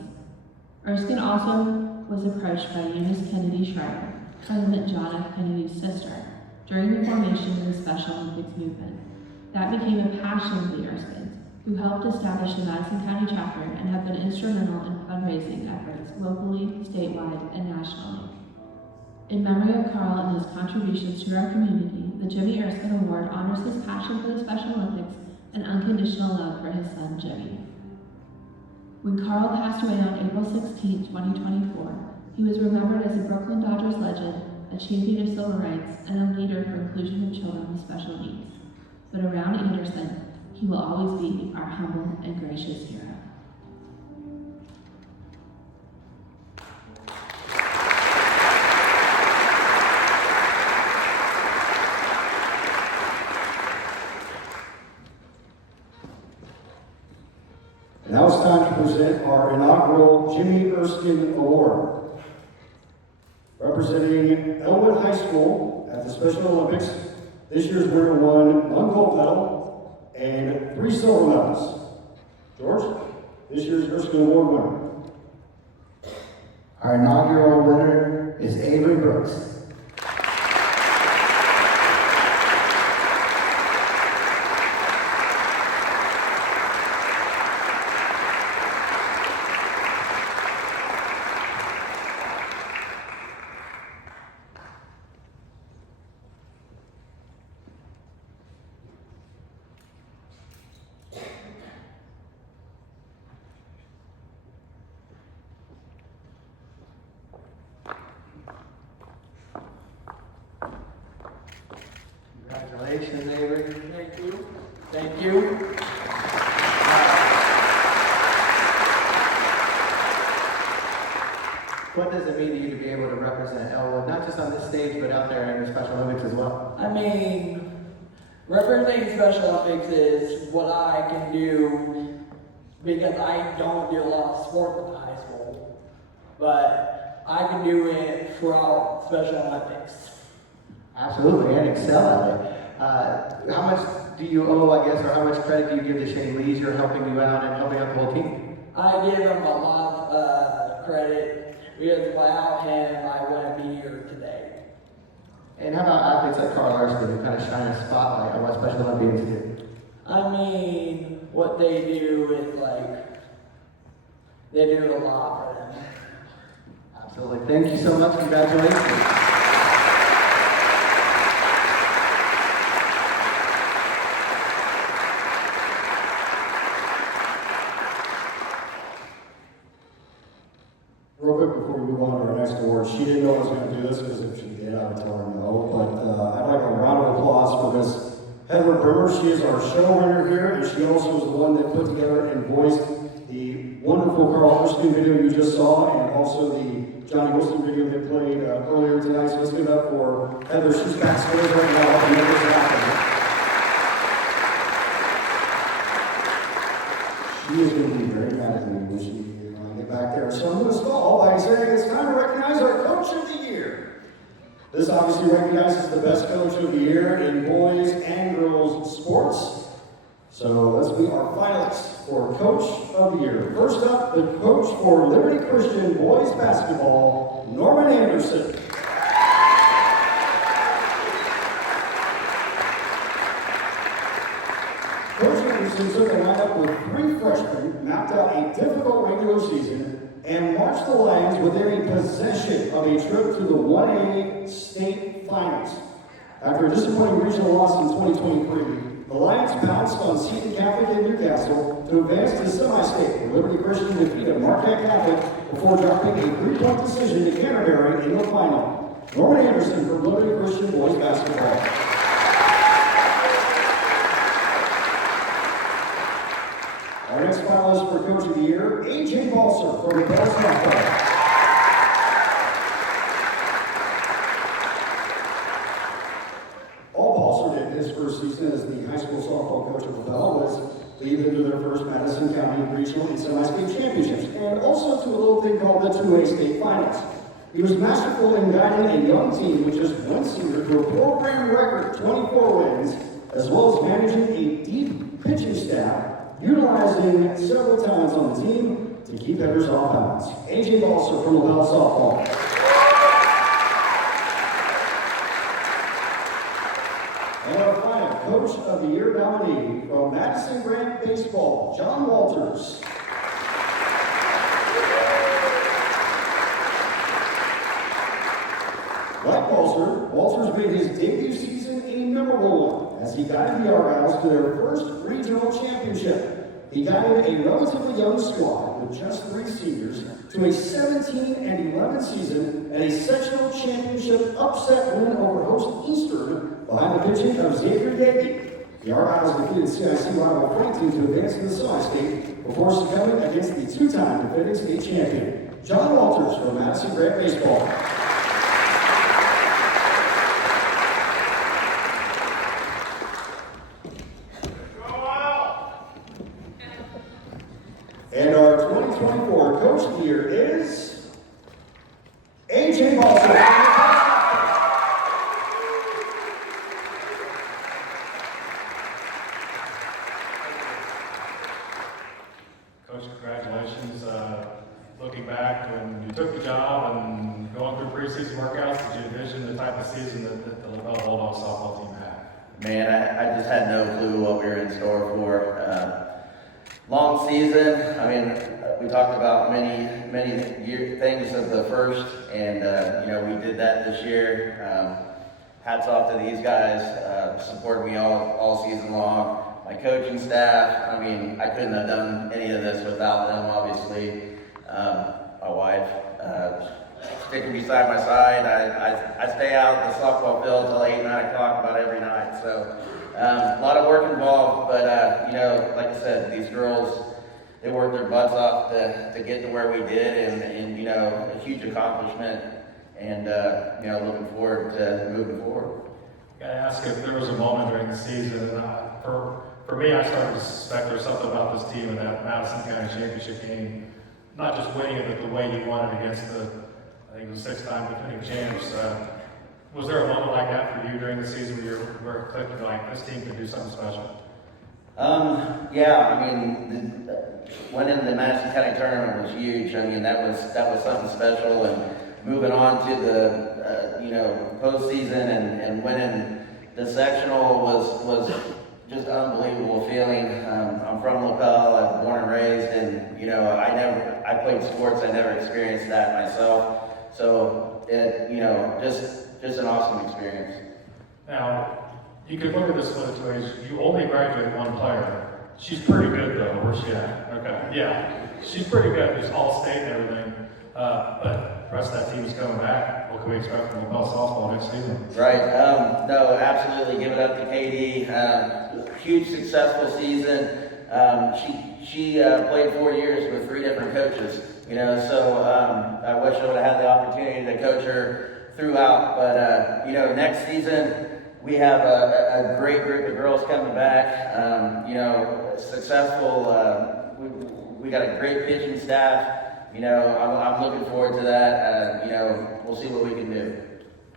Erskine also was approached by Eunice Kennedy Schreiber, President John F. Kennedy's sister, during the formation of the Special Olympics movement. That became a passion of the Erskines, who helped establish the Madison County chapter and have been instrumental in fundraising efforts locally, statewide, and nationally. In memory of Carl and his contributions to our community, the Jimmy Erskine Award honors his passion for the Special Olympics and unconditional love for his son, Jimmy. When Carl passed away on April 16, 2024, he was remembered as a Brooklyn Dodgers legend, a champion of civil rights, and a leader for inclusion of children with special needs. But around Anderson, he will always be our humble and gracious hero. Now it's time to present our inaugural Jimmy Erskine Award. Representing Elwood High School at the Special Olympics, this year's winner won 1 gold medal and 3 silver medals. George, this year's Erskine Award winner. Our inaugural winner is Avery Brooks. Congratulations, Avery. Thank you. Thank you. What does it mean to you to be able to represent Elwood, not just on this stage, but out there in the Special Olympics as well? I mean, representing Special Olympics is what I can do because I don't do a lot of sport with the high school, but I can do it throughout Special Olympics. Absolutely, and excel at it. How much do you owe, I guess, or how much credit do you give to Shane Leisure helping you out and helping out the whole team? I give him a lot of credit because without him, I wouldn't be here today. And how about athletes like Carl Erskine who kind of shine a spotlight on what Special Olympians do? I mean, what they do is they do a lot for them. Absolutely. Thank you so much. Congratulations. Real quick before we move on to our next award, she didn't know I was going to do this because if she did, I would tell her no. But I'd like a round of applause for Miss Heather Brewer. She is our showrunner here, and she also is the one that put together and voiced the wonderful Carl Erskine video you just saw, and also the Johnny Wilson video that played earlier tonight. So let's give it up for Heather. She's backstage right now to make this happen. She is going to be very mad at me when she get back there. So I'm going to stall by saying it's time to recognize our Coach of the Year. This obviously recognizes the best coach of the year in boys and girls sports. So let's meet our finalists for Coach of the Year. First up, the coach for Liberty Christian boys basketball, Norman Anderson. Coach Anderson took a lineup with 3 freshmen, mapped out a difficult regular season, and marched the Lions within a possession of a trip to the 1A state finals. After a disappointing regional loss in 2023, the Lions bounced on Seton Catholic in Newcastle to advance to semi-state, where Liberty Christian defeated Marquette Catholic before dropping a 3-point decision to Canterbury in the final. Norman Anderson from Liberty Christian boys basketball. Our next finalist for Coach of the Year, A.J. Balser from the Bell Softball. All Balser did his first season as the high school softball coach of the Bell was lead them to their first Madison County Regional and Semi-State Championships, and also to a little thing called the 2A State Finals. He was masterful in guiding a young team with just 1 senior to a program record 24 wins, as well as managing a deep pitching staff, utilizing several talents on the team to keep hitters off balance. A.J. Balser from LaBelle Softball. And our final Coach of the Year nominee from Madison Grant Baseball, John Walters. Like Walters made his debut season a memorable one as he guided the Argyles to their first regional championship. He guided a relatively young squad with just 3 seniors to a 17-11 season and a sectional championship upset win over host Eastern behind the pitching of Xavier Gagey. The Argyles defeated CIC rival Frankton to advance to the semi-state before succumbing against the 2-time defending state champion. John Walters from Madison Grant Baseball. And our 2024 Coach of the Year is A.J. Balser. Coach, congratulations. Looking back when you took the job and going through preseason workouts, did you envision the type of season that the LaBelle Bulldogs softball team had? Man, I just had no clue what we were in store for. Long season. I mean, we talked about many things of the first, and we did that this year. Hats off to these guys, supported me all season long. My coaching staff. I mean, I couldn't have done any of this without them. Obviously, my wife sticking beside my side. I stay out in the softball field till 8, 9 o'clock about every night. So. A lot of work involved, but like I said, these girls, they worked their butts off to get to where we did, and a huge accomplishment, and looking forward to moving forward. Got to ask if there was a moment during the season, for me, I started to suspect there's something about this team in that Madison County Championship game, not just winning it, but the way you won it against the, I think it was 6-time defending champs. Was there a moment like that for you during the season where it clicked, like, this team could do something special? Yeah, I mean, winning the Madison County tournament was huge. I mean, that was something special, and moving on to the postseason and winning the sectional was just an unbelievable feeling. I'm from LaPel, I'm born and raised, and I played sports. I never experienced that myself, so it just an awesome experience. Now, you could look at this one two ways. You only graduated one player. She's pretty good, though. Where's she at? Okay. Yeah. She's pretty good. She's all state and everything. But the rest of that team is coming back. What can we expect from LaPel softball next season? Right. No, absolutely. Give it up to Katie. Huge successful season. She played 4 years with 3 different coaches. So I wish I would have had the opportunity to coach her throughout. But next season, we have a great group of girls coming back, successful. We got a great pitching staff. I'm looking forward to that. We'll see what we can do.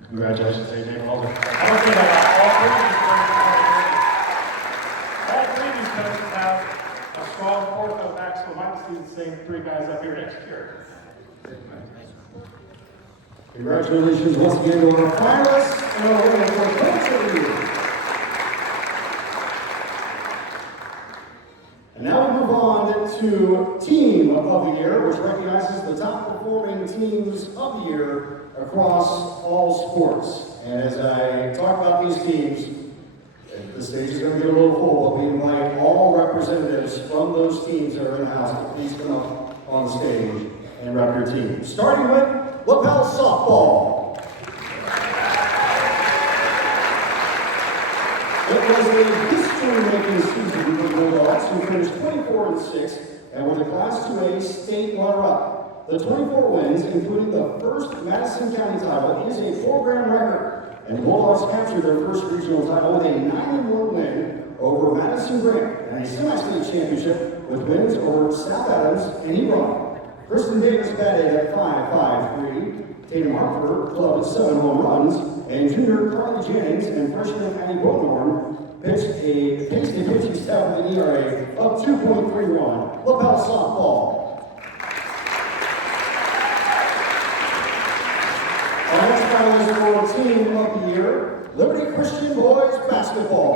Congratulations, AJ Mulder. I want to say that all three of these coaches have a strong fourth of back, so we might see the same 3 guys up here next year. Congratulations once again to our finalists and our winner for Coach of the Year. And now we move on to Team of the Year, which recognizes the top performing teams of the year across all sports. And as I talk about these teams, the stage is going to get a little full, but we invite all representatives from those teams that are in the house to please come up on the stage and rep your team. Starting with LaPel softball. It was a history-making season for the Bulldogs, who finished 24-6 and were the Class 2A state runner-up. The 24 wins, including the first Madison County title, is a program record, and the Bulldogs captured their first regional title with a 9-1 win over Madison Grant and a semi-state championship with wins over South Adams and Hebron. Kristen Davis batted at .553, Tatum Hartford clubbed 7 home runs, and junior Carly Jennings and freshman Annie Bodenhorn paced a pitching staff with an ERA of 2.31. LaPel softball. Our next finalist for Team of the Year, Liberty Christian Boys Basketball.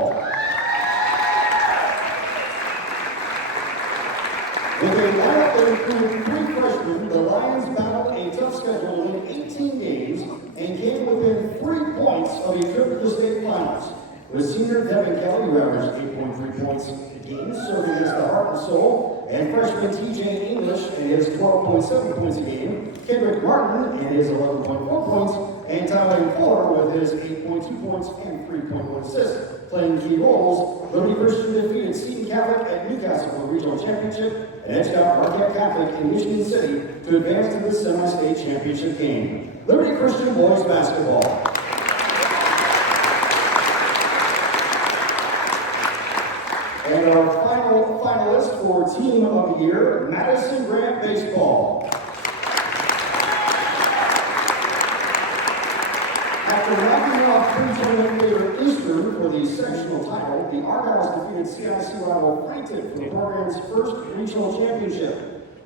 With a lineup that included 3 freshmen, the Lions battled a tough schedule in 18 games and came within 3 points of a trip to the state finals. With senior Devin Kelly, who averaged 8.3 points a game, serving as the heart and soul, and freshman TJ English and his 12.7 points a game, Kendrick Martin and his 11.4 points, and Tyler Fuller with his 8.2 points and 3.1 assists. Playing key roles, Liberty Christian defeated Seton Catholic at Newcastle for the regional championship and edged out Marquette Catholic in Michigan City to advance to the semi-state championship game. Liberty Christian Boys Basketball. And our final finalist for Team of the Year, Madison Grant Baseball. After knocking off pre-tournament favorite Eastern for the sectional title, the Argyles defeated CIC rival Plaintiff for the program's first regional championship.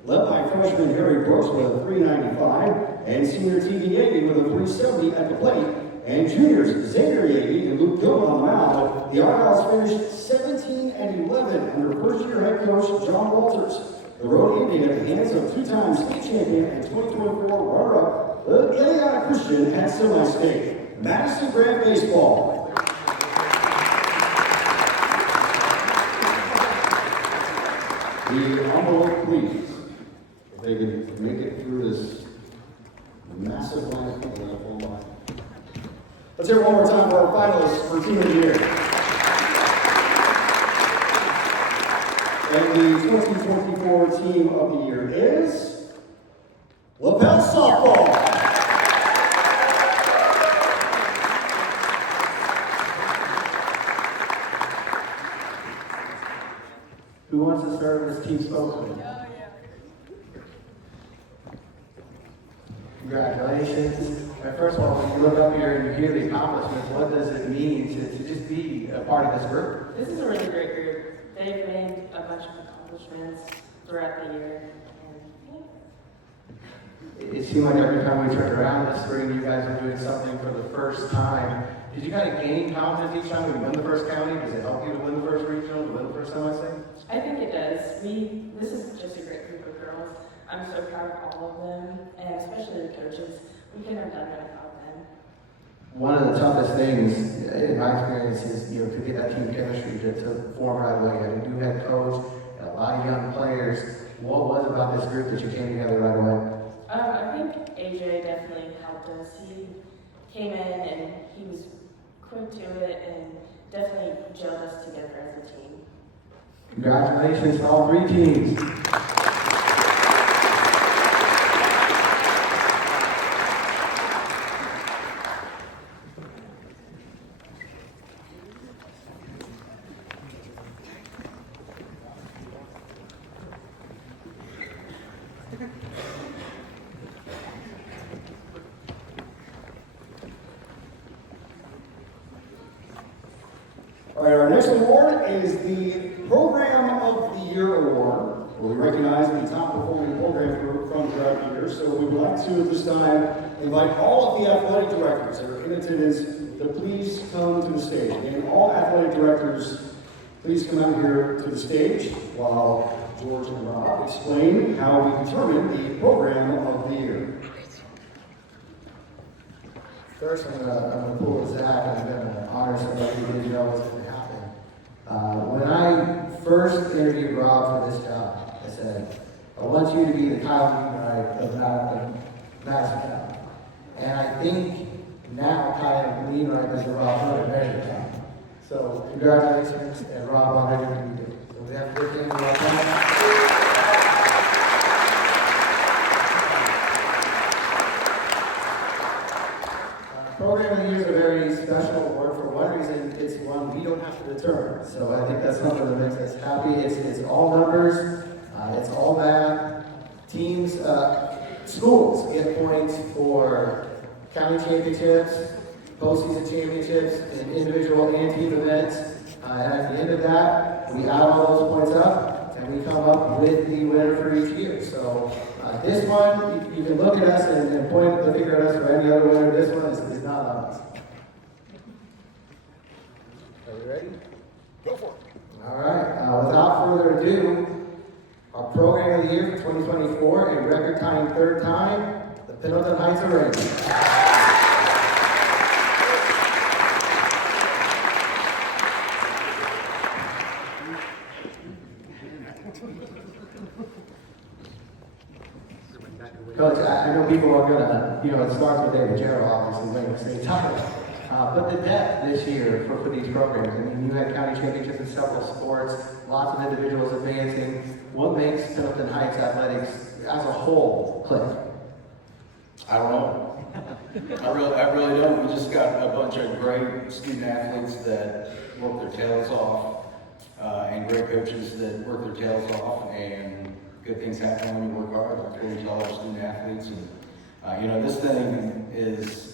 Led by freshman Harry Brooks with a .395 and senior TV Yagi with a .370 at the plate, and juniors Xavier Yagi and Luke Gilman on the mound, the Argyles finished 17-11 under first-year head coach John Walters. The road ending at the hands of 2-time state champion and 2024 runner-up Ileana Christian at semi-state. Madison Grant Baseball. The envelope, please. If they can make it through this massive line. Let's hear it one more time for our finalists for Team of the Year. And the 2024 Team of the Year is LaPel Softball. team spokesman. Congratulations. And first of all, when you look up here and you hear the accomplishments, what does it mean to just be a part of this group? This is a really great group. They've made a bunch of accomplishments throughout the year. It seemed like every time we turned around this spring, you guys were doing something for the first time. Did you kind of gain confidence each time we win the first county? Does it help you to win the first regional, to win the first MSA? I think it does. This is just a great group of girls. I'm so proud of all of them, and especially the coaches. We couldn't have done it without them. One of the toughest things, in my experience, is to get that team chemistry to form right away. You had a new head coach, and a lot of young players. What was it about this group that you came together right away? I think AJ definitely helped us. He came in and he was quick to it and definitely gelled us together as a team. Congratulations to all three teams. All right, our next award is the Program of the Year Award, where we recognize the top performing program group from throughout the year. So we would like to, at this time, invite all of the athletic directors that are in attendance to please come to the stage. And all athletic directors, please come out here to the stage while George and Rob explain how we determine the Program of the Year. First, I'm gonna pull a Zach, and I'm gonna honor somebody who didn't know what's gonna happen. When I first interviewed Rob for this job, I said, I want you to be the Kyle Wainwright of Madison County. And I think now Kyle Wainwright is the Rob Hunter measure time. So congratulations, and Rob, on everything you did. So we have a good thing about that. Program of the Year is a very special award. For one reason, it's one we don't have to determine. So I think that's something that makes us happy. It's all numbers, it's all math. Teams, schools get points for county championships, postseason championships, and individual and team events. And at the end of that, we add all those points up, and we come up with the winner for each year. So this one, you can look at us and point the finger at us for any other winner. This one is not on us. Are you ready? Go for it. All right. Without further ado, our Program of the Year for 2024, in record time, third time, the Pendleton Heights Arena. Coach, I know people are gonna, it starts with David Gerald, obviously, winning the state title. But the depth this year for these programs, I mean, you had county championships in several sports, lots of individuals advancing. What makes Pendleton Heights athletics as a whole click? I don't know. I really don't. We just got a bunch of great student athletes that work their tails off, and great coaches that work their tails off, and good things happen when you work hard. That's what we tell our student athletes. And this thing is,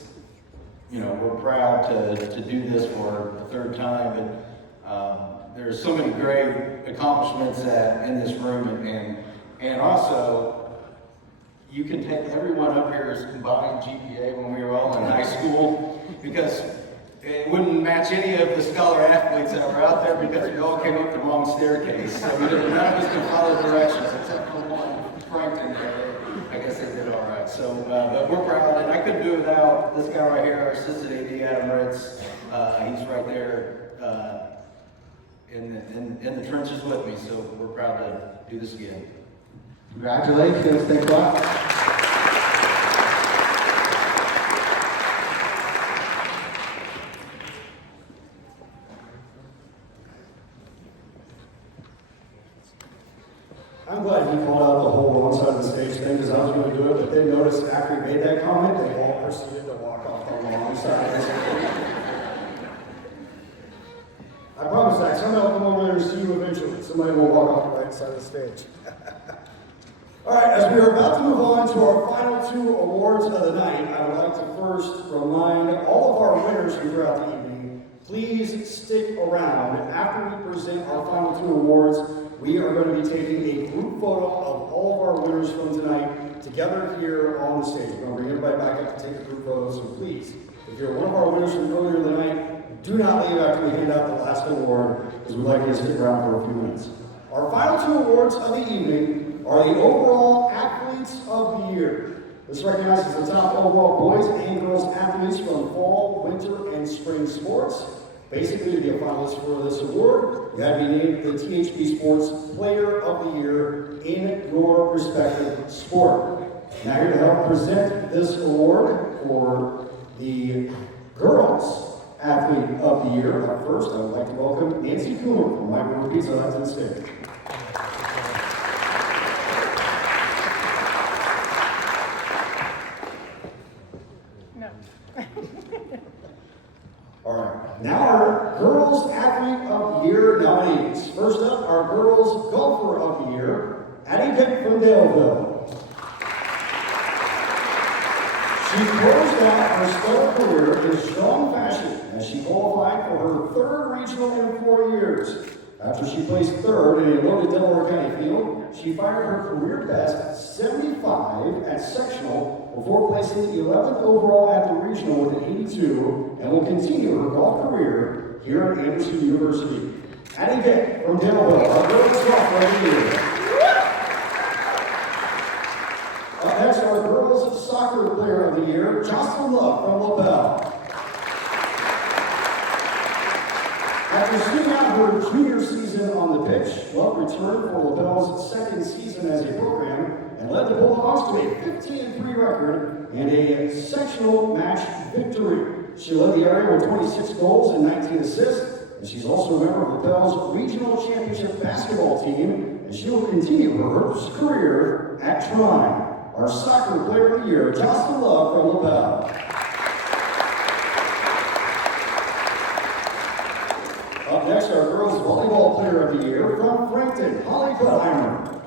we're proud to do this for the third time, but there's so many great accomplishments in this room, and also you can take everyone up here's combined GPA when we were all in high school, because it wouldn't match any of the scholar athletes that were out there because we all came up the wrong staircase. So none of us could follow directions except for one, Frankton. I guess they did all right. So, but we're proud, and I couldn't do it without this guy right here, our assistant AD, Adam Ritz. He's right there in the trenches with me. So we're proud to do this again. Congratulations, thanks a lot. I'm glad he called out the whole wrong side of the stage thing, because I was going to do it, but then notice after he made that comment, they all proceeded to walk off the wrong side. I promise that somebody will come over there and see you eventually. Somebody will walk off the right right side of the stage. All right, as we are about to move on to our final two awards of the night, I would like to first remind all of our winners from throughout the evening, please stick around. After we present our final two awards, we are going to be taking a group photo of all of our winners from tonight together here on the stage. We're going to bring everybody back up to take a group photo, so please, if you're one of our winners from earlier in the night, do not leave after we hand out the last award, because we'd like you to stick around for a few minutes. Our final two awards of the evening are the Overall Athletes of the Year. This recognizes the top overall boys and girls athletes from fall, winter, and spring sports. Basically, to be a finalist for this award, you had to be named the THB Sports Player of the Year in your respective sport. Now here to help present this award for the Girls Athlete of the Year. Up first, I would like to welcome Nancy Coomer from My River Pizza Hut to the stage. No. All right, now our Girls Athlete of the Year nominees. First up, our Girls Golfer of the Year, Addie Pitt from Daleville. She closed out her stellar career in strong fashion as she qualified for her third regional in 4 years. After she placed third in a loaded Delaware County field, she fired her career best 75 at sectional before placing 11th overall at the regional with an 82, and will continue her golf career here at Anderson University. Addie Pitt from Daleville, our Girls Golfer of the Year. Up next, our Girls Soccer Player of the Year, Jocelyn Love from LaBelle. After sitting out her junior season on the pitch, Love returned for LaBelle's second season as a program and led the Bulldogs to a 15-3 record and a sectional match victory. She led the area with 26 goals and 19 assists, and she's also a member of LaBelle's regional championship basketball team, and she will continue her career at Trine. Our Soccer Player of the Year, Jocelyn Love from LaBelle. Up next, our Girls Volleyball Player of the Year from Frankton, Holly Guttheimer.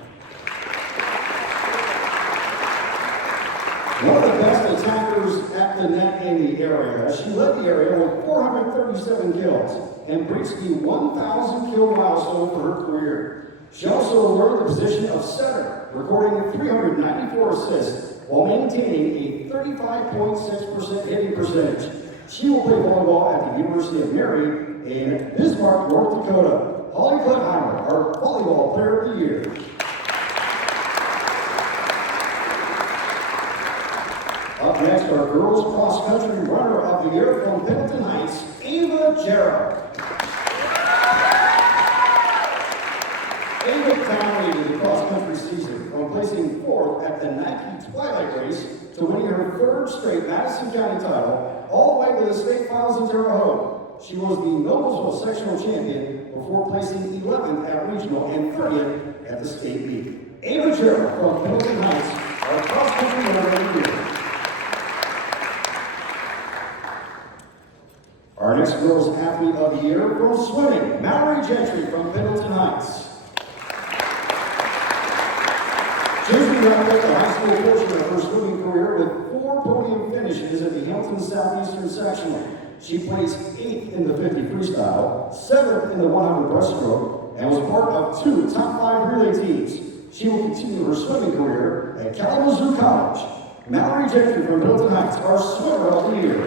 One of the best attackers at the net in the area, she led the area with 437 kills and reached the 1,000 kill milestone for her career. She also learned the position of setter, recording 394 assists while maintaining a 35.6% hitting percentage. She will play volleyball at the University of Mary in Bismarck, North Dakota. Holly Guttheimer, our Volleyball Player of the Year. Up next, our Girls Cross Country Runner of the Year from Pendleton Heights, Ava Jarrett. Ava dominated the cross-country season from placing fourth at the Nike Twilight Race to winning her third straight Madison County title, all the way to the state finals in Terre Haute. She was the Noblesville sectional champion before placing 11th at regional and 30th at the state meet. Ava Jarrett from Pendleton Heights, our cross-country runner of the year. Our next Girls Athlete of the Year from swimming, Mallory Gentry from Pendleton Heights. Gentry wrapped up the high school portion of her swimming career with 4 podium finishes at the Hampton Southeastern Sectional. She placed 8th in the 50 freestyle, 7th in the 100 breaststroke, and was part of 2 top 5 relay teams. She will continue her swimming career at Kalamazoo College. Mallory Gentry from Pendleton Heights, our swimmer of the year.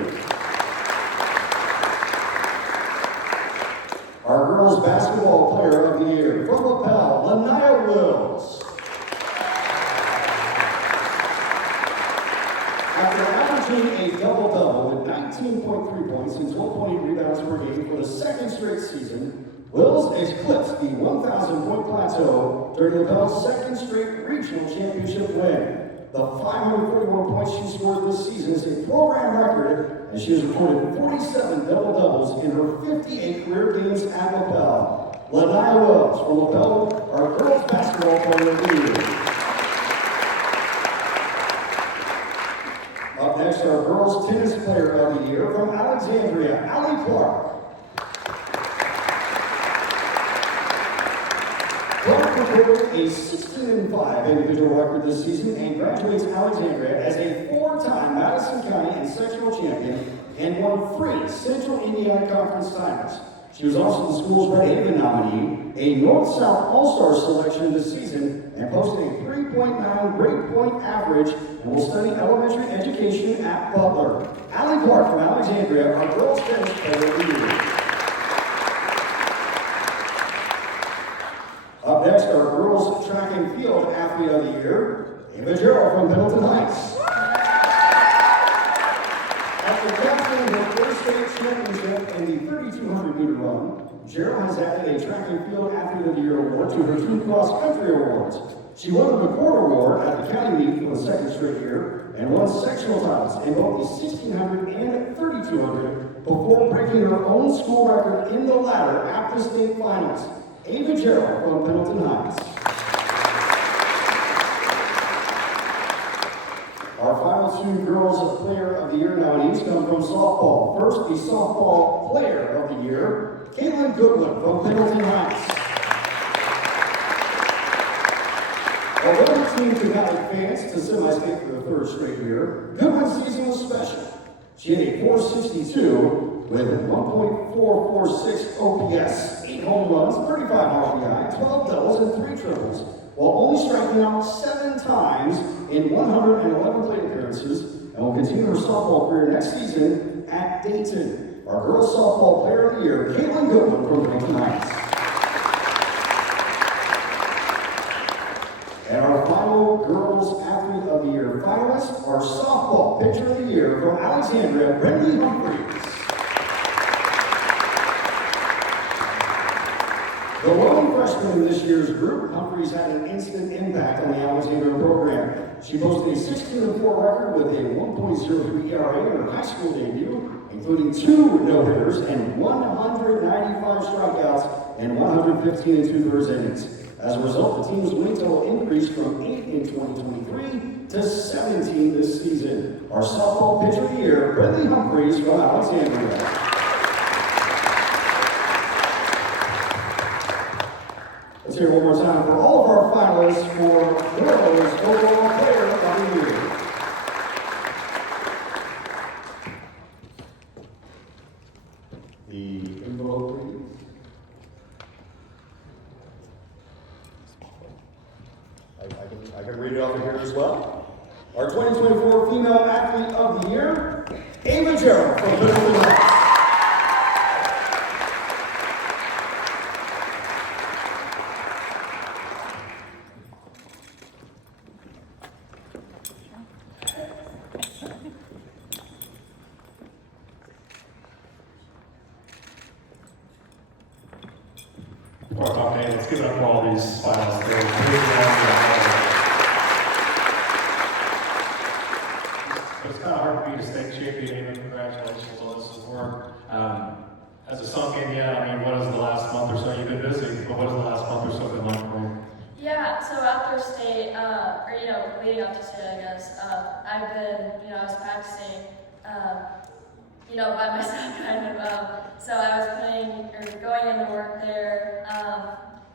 Our Girls Basketball Player of the Year from LaBelle, Lanaya Wills. After averaging a double-double with 19.3 points and 12.8 rebounds per game for the second straight season, Wills eclipsed the 1,000-point plateau during LaBelle's second straight regional championship win. The 541 points she scored this season is a program record, and she has recorded 47 double-doubles in her 58 career games at LaBelle. Lanaya Wills from LaBelle, our Girls Basketball Player of the Year. Up next, our Girls Tennis Player of the Year from Alexandria, Allie Clark. Clark recorded a 16-5 individual record this season and graduates Alexandria as a 4-time Madison County and sectional champion and won 3 Central Indiana Conference titles. She was also the school's Red Haven nominee, a North-South All-Star selection this season, and posted a 3.9 grade point average and will study elementary education at Butler. Allie Clark from Alexandria, our girls tennis player of the year. Up next, our girls track and field athlete of the year, Ava Gerald from Pendleton Heights. After capturing her first state championship in the 3,200-meter run, Gerald has added a track and field athlete of the year award to her 2 cross-country awards. She won the McCord Award at the county meet for the 2nd straight year and won sectional titles in both the 1,600 and 3,200 before breaking her own school record in the latter at the state finals. Ava Gerald from Pendleton Heights. Our final 2 Girls Player of the Year nominees come from softball. First, the Softball Player of the Year, Caitlin Goodwin from Pendleton Heights. Although her team could not advance to semi-state for the 3rd straight year, Goodwin's season was special. She had a .462 with 1.446 OPS, 8 home runs, 35 RBI, 12 doubles, and 3 triples, while only striking out 7 times in 111 plate appearances, and will continue her softball career next season at Dayton. Our girls softball player of the year, Caitlin Goodwin from Pendleton Heights. And our final girls athlete of the year finalists are softball pitcher of the year from Alexandria, Brendley Humphreys. The lone freshman in this year's group, Humphreys had an instant impact on the Alexandria program. She posted a 16-4 record with a 1.03 ERA in her high school debut, including 2 no-hitters and 195 strikeouts and 115 2/3 innings. As a result, the team's win total increased from 8 in 2023 to 17 this season. Our softball pitcher of the year, Brendley Humphreys from Alexandria. Let's hear it one more time for all of our finalists for Girls Overall Player of the Year. The envelope, please. I can read it off of here as well. Our 2024 Female Athlete of the Year, Ava Gerald from Pendleton Heights. Let's give it up for all these finalists. It's kind of hard to be a state champion, even congratulations on this award. As a Sunk Indiana, I mean, what is the last month or so? You've been busy, but what has the last month or so been like for you? Yeah, so after state, leading up to state, I guess, I've been, I was practicing, by myself kind of. So I was going into work there,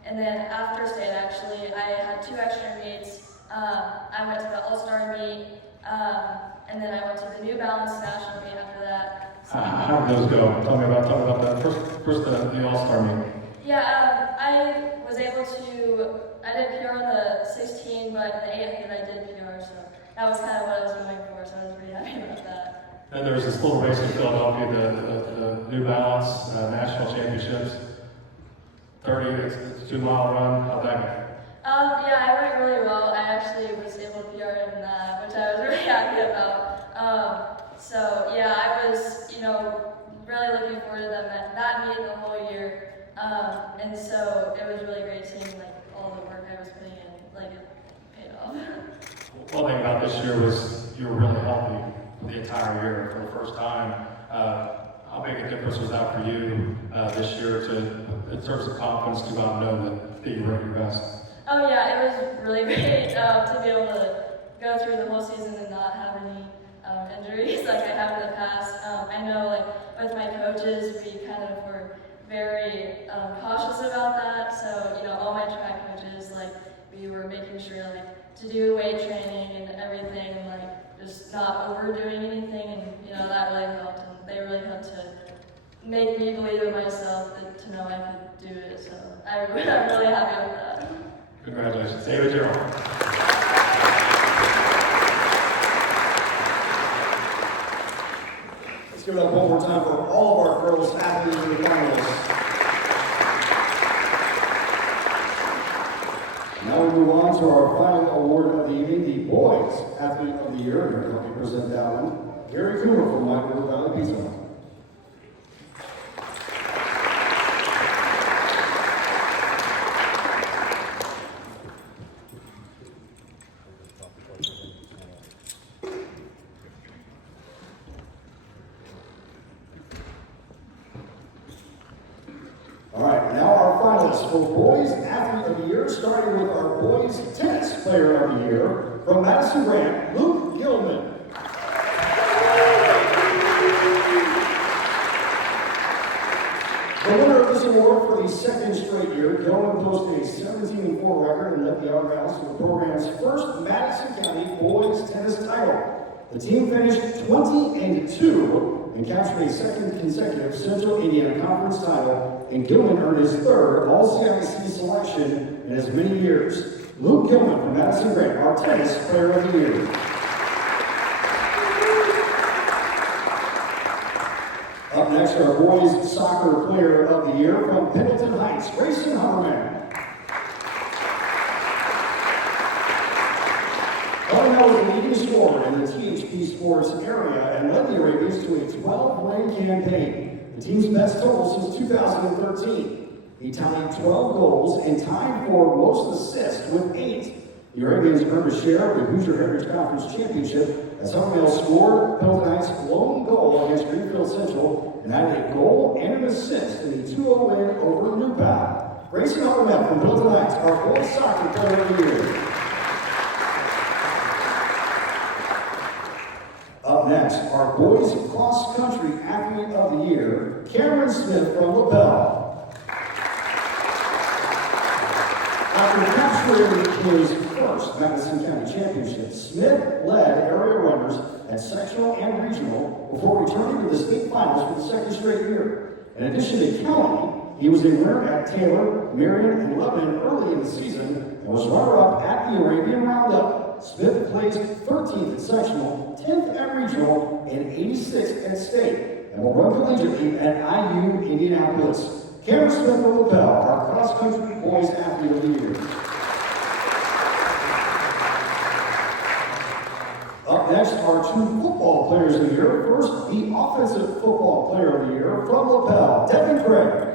and then after state, actually, I had 2 extra meets. I went to the All-Star meet, and then I went to the New Balance National meet after that. So, how did those go? Tell me about that. First the All-Star meet. Yeah, I was able to, I did PR on the 16, but the 800 I did PR, so that was kind of what I was going for, so I was pretty happy about that. And there was this little race in Philadelphia, the New Balance National Championships. 2-mile run. How'd that go? Yeah, I went really well. I actually was able to PR in that, which I was really happy about. So yeah, I was, really looking forward to that meet the whole year. And so it was really great seeing all the work I was putting in, it paid off. One thing about this year was you were really healthy the entire year for the first time. How big a difference was that for you this year in terms of confidence to go out and know that you were at your best? Oh yeah, it was really great to be able to go through the whole season and not have any injuries like I have in the past. I know with my coaches, we kind of were very cautious about that. So, all my track coaches, to do weight training and everything, and like just not overdoing anything, and you know that really helped, and they really helped to make me believe in myself to know I could do it. So I'm really happy with that. Congratulations. David Gerald. Let's give it up one more time for all of our girls athletes in the finalists. Now we move on to our final award of the evening, the Boys Athlete of the Year. Here to help me present that one, Gary Cooper from Michael Valley Pizza. All right, now our finalists for Boys Athlete of the Year, starting with our Boys Tennis Player of the Year from Madison Grant, Luke Gilman. The winner of this award for the second straight year, Gilman posted a 17-4 record and led the outgrounds to the program's first Madison County Boys Tennis title. The team finished 20-2 and captured a second consecutive Central Indiana Conference title, and Gilman earned his third All-CIC selection in as many years. Luke Gilman from Madison Grant, our Tennis Player of the Year. Up next, our Boys Soccer Player of the Year from Pendleton Heights, Grayson Hummerman. Hummerman was the leading scorer in the THB Sports area and led the Arabians to a 12-win campaign, the team's best total since 2013. He tallied 12 goals and tied for most assists with 8. The Arabians earned a share of the Hoosier Heritage Conference Championship as Hummerman scored Pendleton Heights' lone goal against Greenfield Central and added a goal and an assist in the 2-0 win over Newport. Grayson Hummerman from Pendleton Heights, our Boys Soccer Player of the Year. Up next, our Boys Cross Country Athlete of the Year, Cameron Smith from LaPel. After capturing his first Madison County Championship, Smith led area runners at sectional and regional before returning to the state finals for the second straight year. In addition to county, he was a winner at Taylor, Marion, and Lebanon early in the season and was runner-up at the Arabian Roundup. Smith placed 13th at sectional, 10th at regional, and 86th at state, and will run collegiately at IU Indianapolis. Cameron Smith from LaPel, our cross-country Boys Athlete of the Year. Up next are 2 football players of the year. First, the Offensive Football Player of the Year from LaPel, Devin Craig.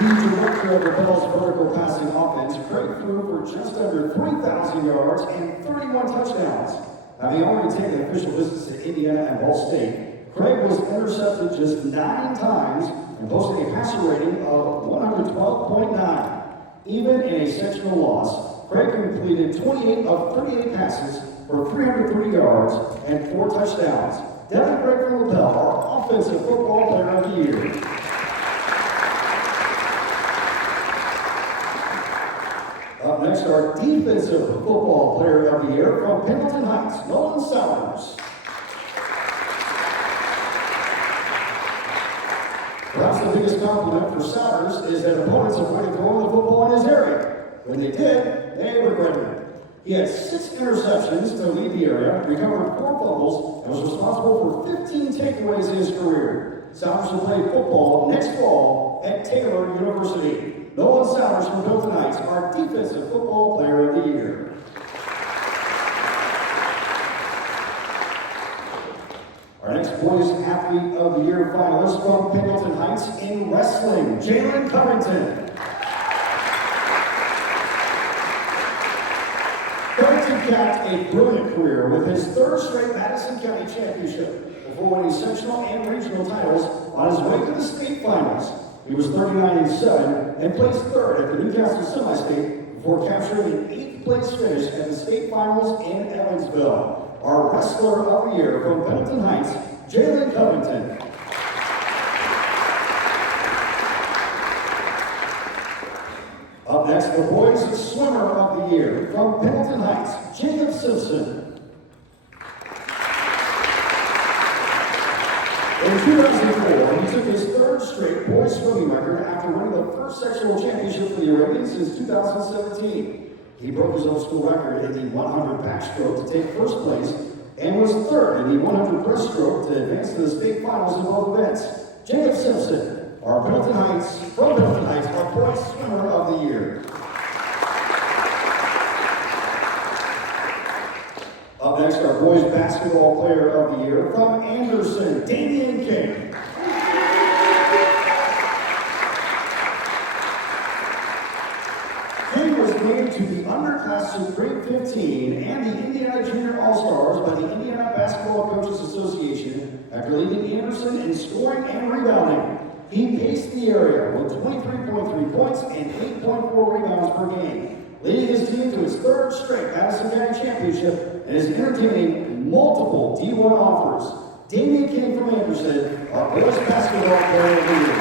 The director of LaPel's vertical passing offense, Craig threw for just under 3,000 yards and 31 touchdowns. Having already taken official visits to Indiana and Ball State, Craig was intercepted just 9 times and posted a passer rating of 112.9. Even in a sectional loss, Craig completed 28 of 38 passes for 330 yards and 4 touchdowns. Devin Craig from LaPel, our Offensive Football Player of the Year. Up next, our Defensive Football Player of the Year from Pendleton Heights, Nolan Sowers. Perhaps the biggest compliment for Sowers is that opponents avoided throwing the football in his area. When they did, they regretted it. He had 6 interceptions to lead the area, recovered 4 fumbles, and was responsible for 15 takeaways in his career. Sowers will play football next fall at Taylor University. Nolan Sowers from Pendleton Heights, our Defensive Football Player of the Year. Our next Boys Athlete of the Year finalist from Pendleton Heights in wrestling, Jalen Covington. Covington capped a brilliant career with his 3rd straight Madison County Championship before winning sectional and regional titles on his way to the state finals. He was 39-7 and placed 3rd at the Newcastle Semi-State before capturing an 8th place finish at the state finals in Evansville. Our Wrestler of the Year from Pendleton Heights, Jalen Covington. next, the boys swimmer of the year from Pendleton Heights, Jacob Simpson. In 2004, he took his third straight boys swimming record after winning the first sectional championship for the Arabians since 2017. He broke his own school record in the 100 backstroke to take first place and was third in the 100 breaststroke to advance to the state finals in both events. Jacob Simpson, our Pendleton Heights, our boys swimmer of the year. Up next, our boys basketball player of the year from Anderson, Damian King. King was named to the underclass of grade 15 and the Indiana Junior All-Stars by the Indiana Basketball Coaches Association after leading Anderson in scoring and rebounding. He paced the area with 23.3 points and 8.4 rebounds per game, leading his team to its third straight Madison County Championship and is entertaining multiple D1 offers. Damian King from Anderson, our boys basketball player of the year.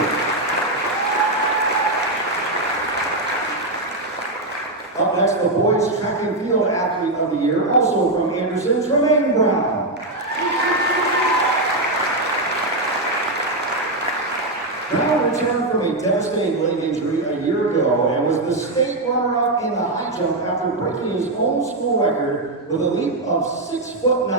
Up next, the boys track and field athlete of the year, also from Anderson, Tremaine Brown. Brown returned from a devastating leg injury a year ago and was the state runner-up in the high jump after breaking his own school record with a leap of 6'9".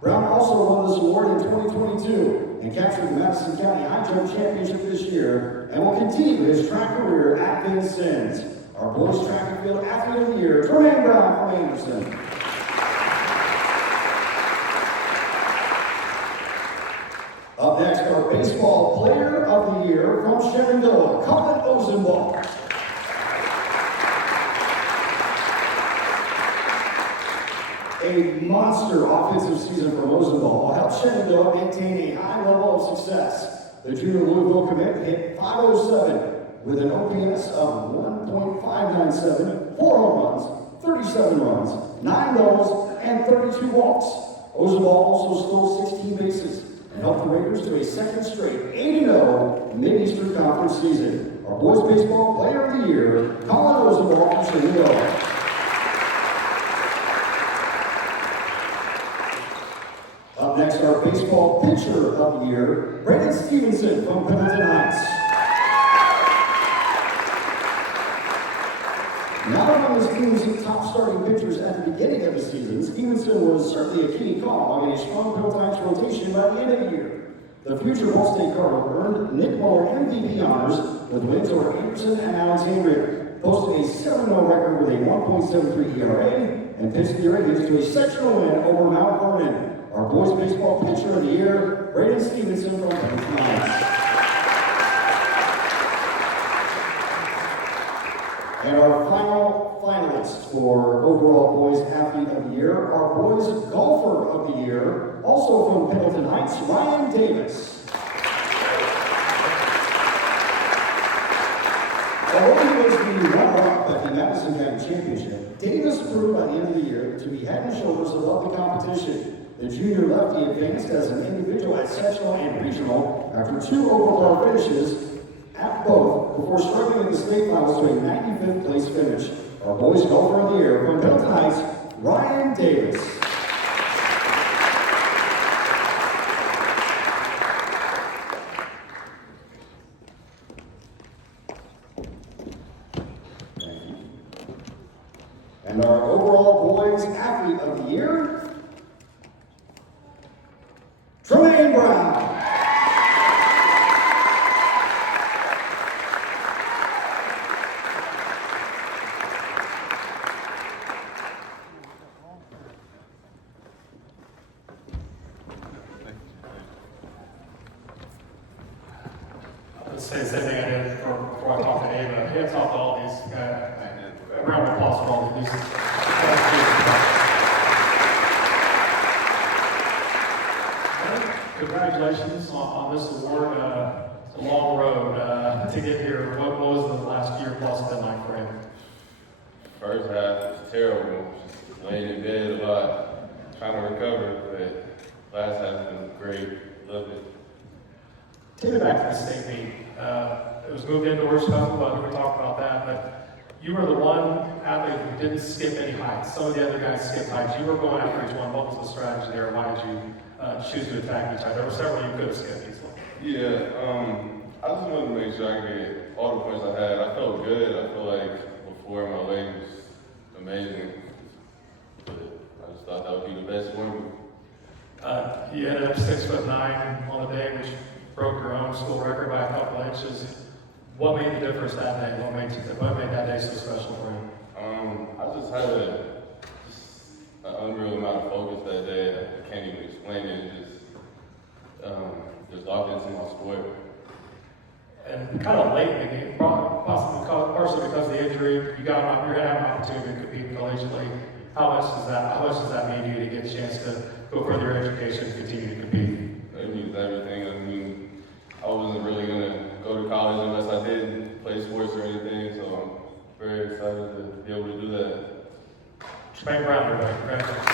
Brown also won this award in 2022 and captured the Madison County High Jump Championship this year and will continue his track career at Vincennes. Our boys track and field athlete of the year, Tremaine Brown from Anderson. Up next, our baseball player of the year from Shenandoah, Colin Ozenball. A monster offensive season for Ozenball helped Shenandoah maintain a high level of success. The junior Louisville commit hit .507 with an OPS of 1.597, 4 home runs, 37 runs, 9 doubles, and 32 walks. Ozenball also stole 16 bases and helped the Raiders to a second straight 8-0 Mid-Eastern Conference season. Our boys baseball player of the year, Colin Ozenball from Shenandoah. Up next, our baseball pitcher of the year, Brandon Stevenson from Pendleton Heights. Not among his team's top starting pitchers at the beginning of the season, Stevenson was certainly a key call in a strong Pendleton Heights rotation by the end of the year. The future Ball State Cardinal earned Nick Muller MVP honors with wins over Anderson and Alexandria, posting a 7-0 record with a 1.73 ERA and pitched the Arabians to a sectional win over Mount Vernon. Our boys baseball pitcher of the year, Brandon Stevenson from Pendleton Heights. And our final finalists for overall boys athlete of the year, our boys golfer of the year, also from Pendleton Heights, Ryan Davis. Although he was the runner-up at the Madison County Championship, Davis proved by the end of the year to be head and shoulders above the competition. The junior lefty advanced as an individual at sectional and regional after 2 overall finishes at both before struggling in the state finals to a 95th place finish. Our boys golfer of the year from Pendleton Heights, Ryan Davis. And our overall boys athlete of the year, Tremaine Brown. Let's say the same thing I did before I talked to Ava. Hands off to all these guys. A round of applause for all of these. Congratulations on this award. It's a long road to get here. What was the last year plus been like for you? First half was terrible. Just laying in bed a lot, trying to recover, but last half's been great. Loved it. Take it back to the state meet. It was moved indoors, so we talked about that, but You were the one athlete who didn't skip any heights. Some of the other guys skipped heights. You were going after each one. What was the strategy there? Why did you choose to attack each height? There were several you could have skipped easily. Yeah, I just wanted to make sure I could get all the points I had. I felt good. I feel like before my leg was amazing. But I just thought that would be the best for me. You ended up 6'9" on the day, which broke your own school record by a couple inches. What made the difference that day? What made that day so special for you? I just had an unreal amount of focus that day. I can't even explain it. Just locked into my sport. And kind of late in the game, possibly partially because of the injury, you're going to have an opportunity to compete collegiately. How much does that mean to you to get a chance to go further your education and continue to compete? It means everything. I mean, I wasn't really going to go to college unless I did play sports or anything, so I'm very excited to be able to do that. Spank Brown, everybody. Congratulations.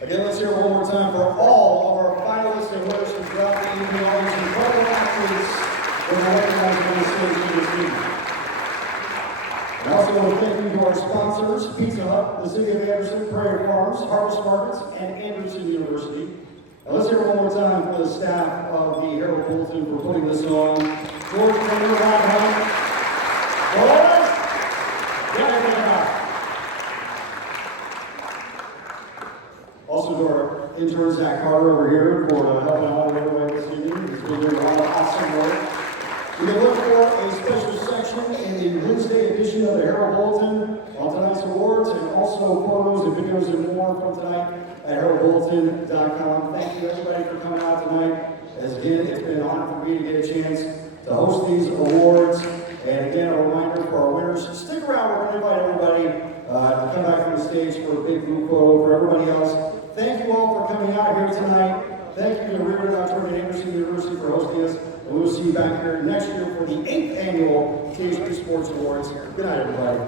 Again, let's hear it one more time for all of our finalists and winners throughout the evening, all these incredible athletes that are recognized on the stage for this evening. And also want to thank you to our sponsors, Pizza Hut, the City of Anderson, Prairie Farms, Harvest Markets, and Anderson University. And let's hear it one more time for the staff of the Herald Bulletin for putting this on. George Kramer, Ron Hunt. Boys! Yeah, also to our intern, Zach Carter, over here for helping out everybody this evening. He's been doing a lot of awesome work. We can look for a special section in the Wednesday edition of the Herald Bulletin on tonight's awards, and also photos and videos and more from tonight at heraldbulletin.com. Thank you everybody for coming out tonight. As again, it's been an honor for me to get a chance to host these awards. And again, a reminder for our winners, stick around. We're going to invite everybody to come back from the stage for a big group photo. For everybody else, thank you all for coming out here tonight. Thank you to Reardon Auditorium and Anderson University for hosting us. And we'll see you back here next year for the 8th annual THB Sports Awards. Good night, everybody.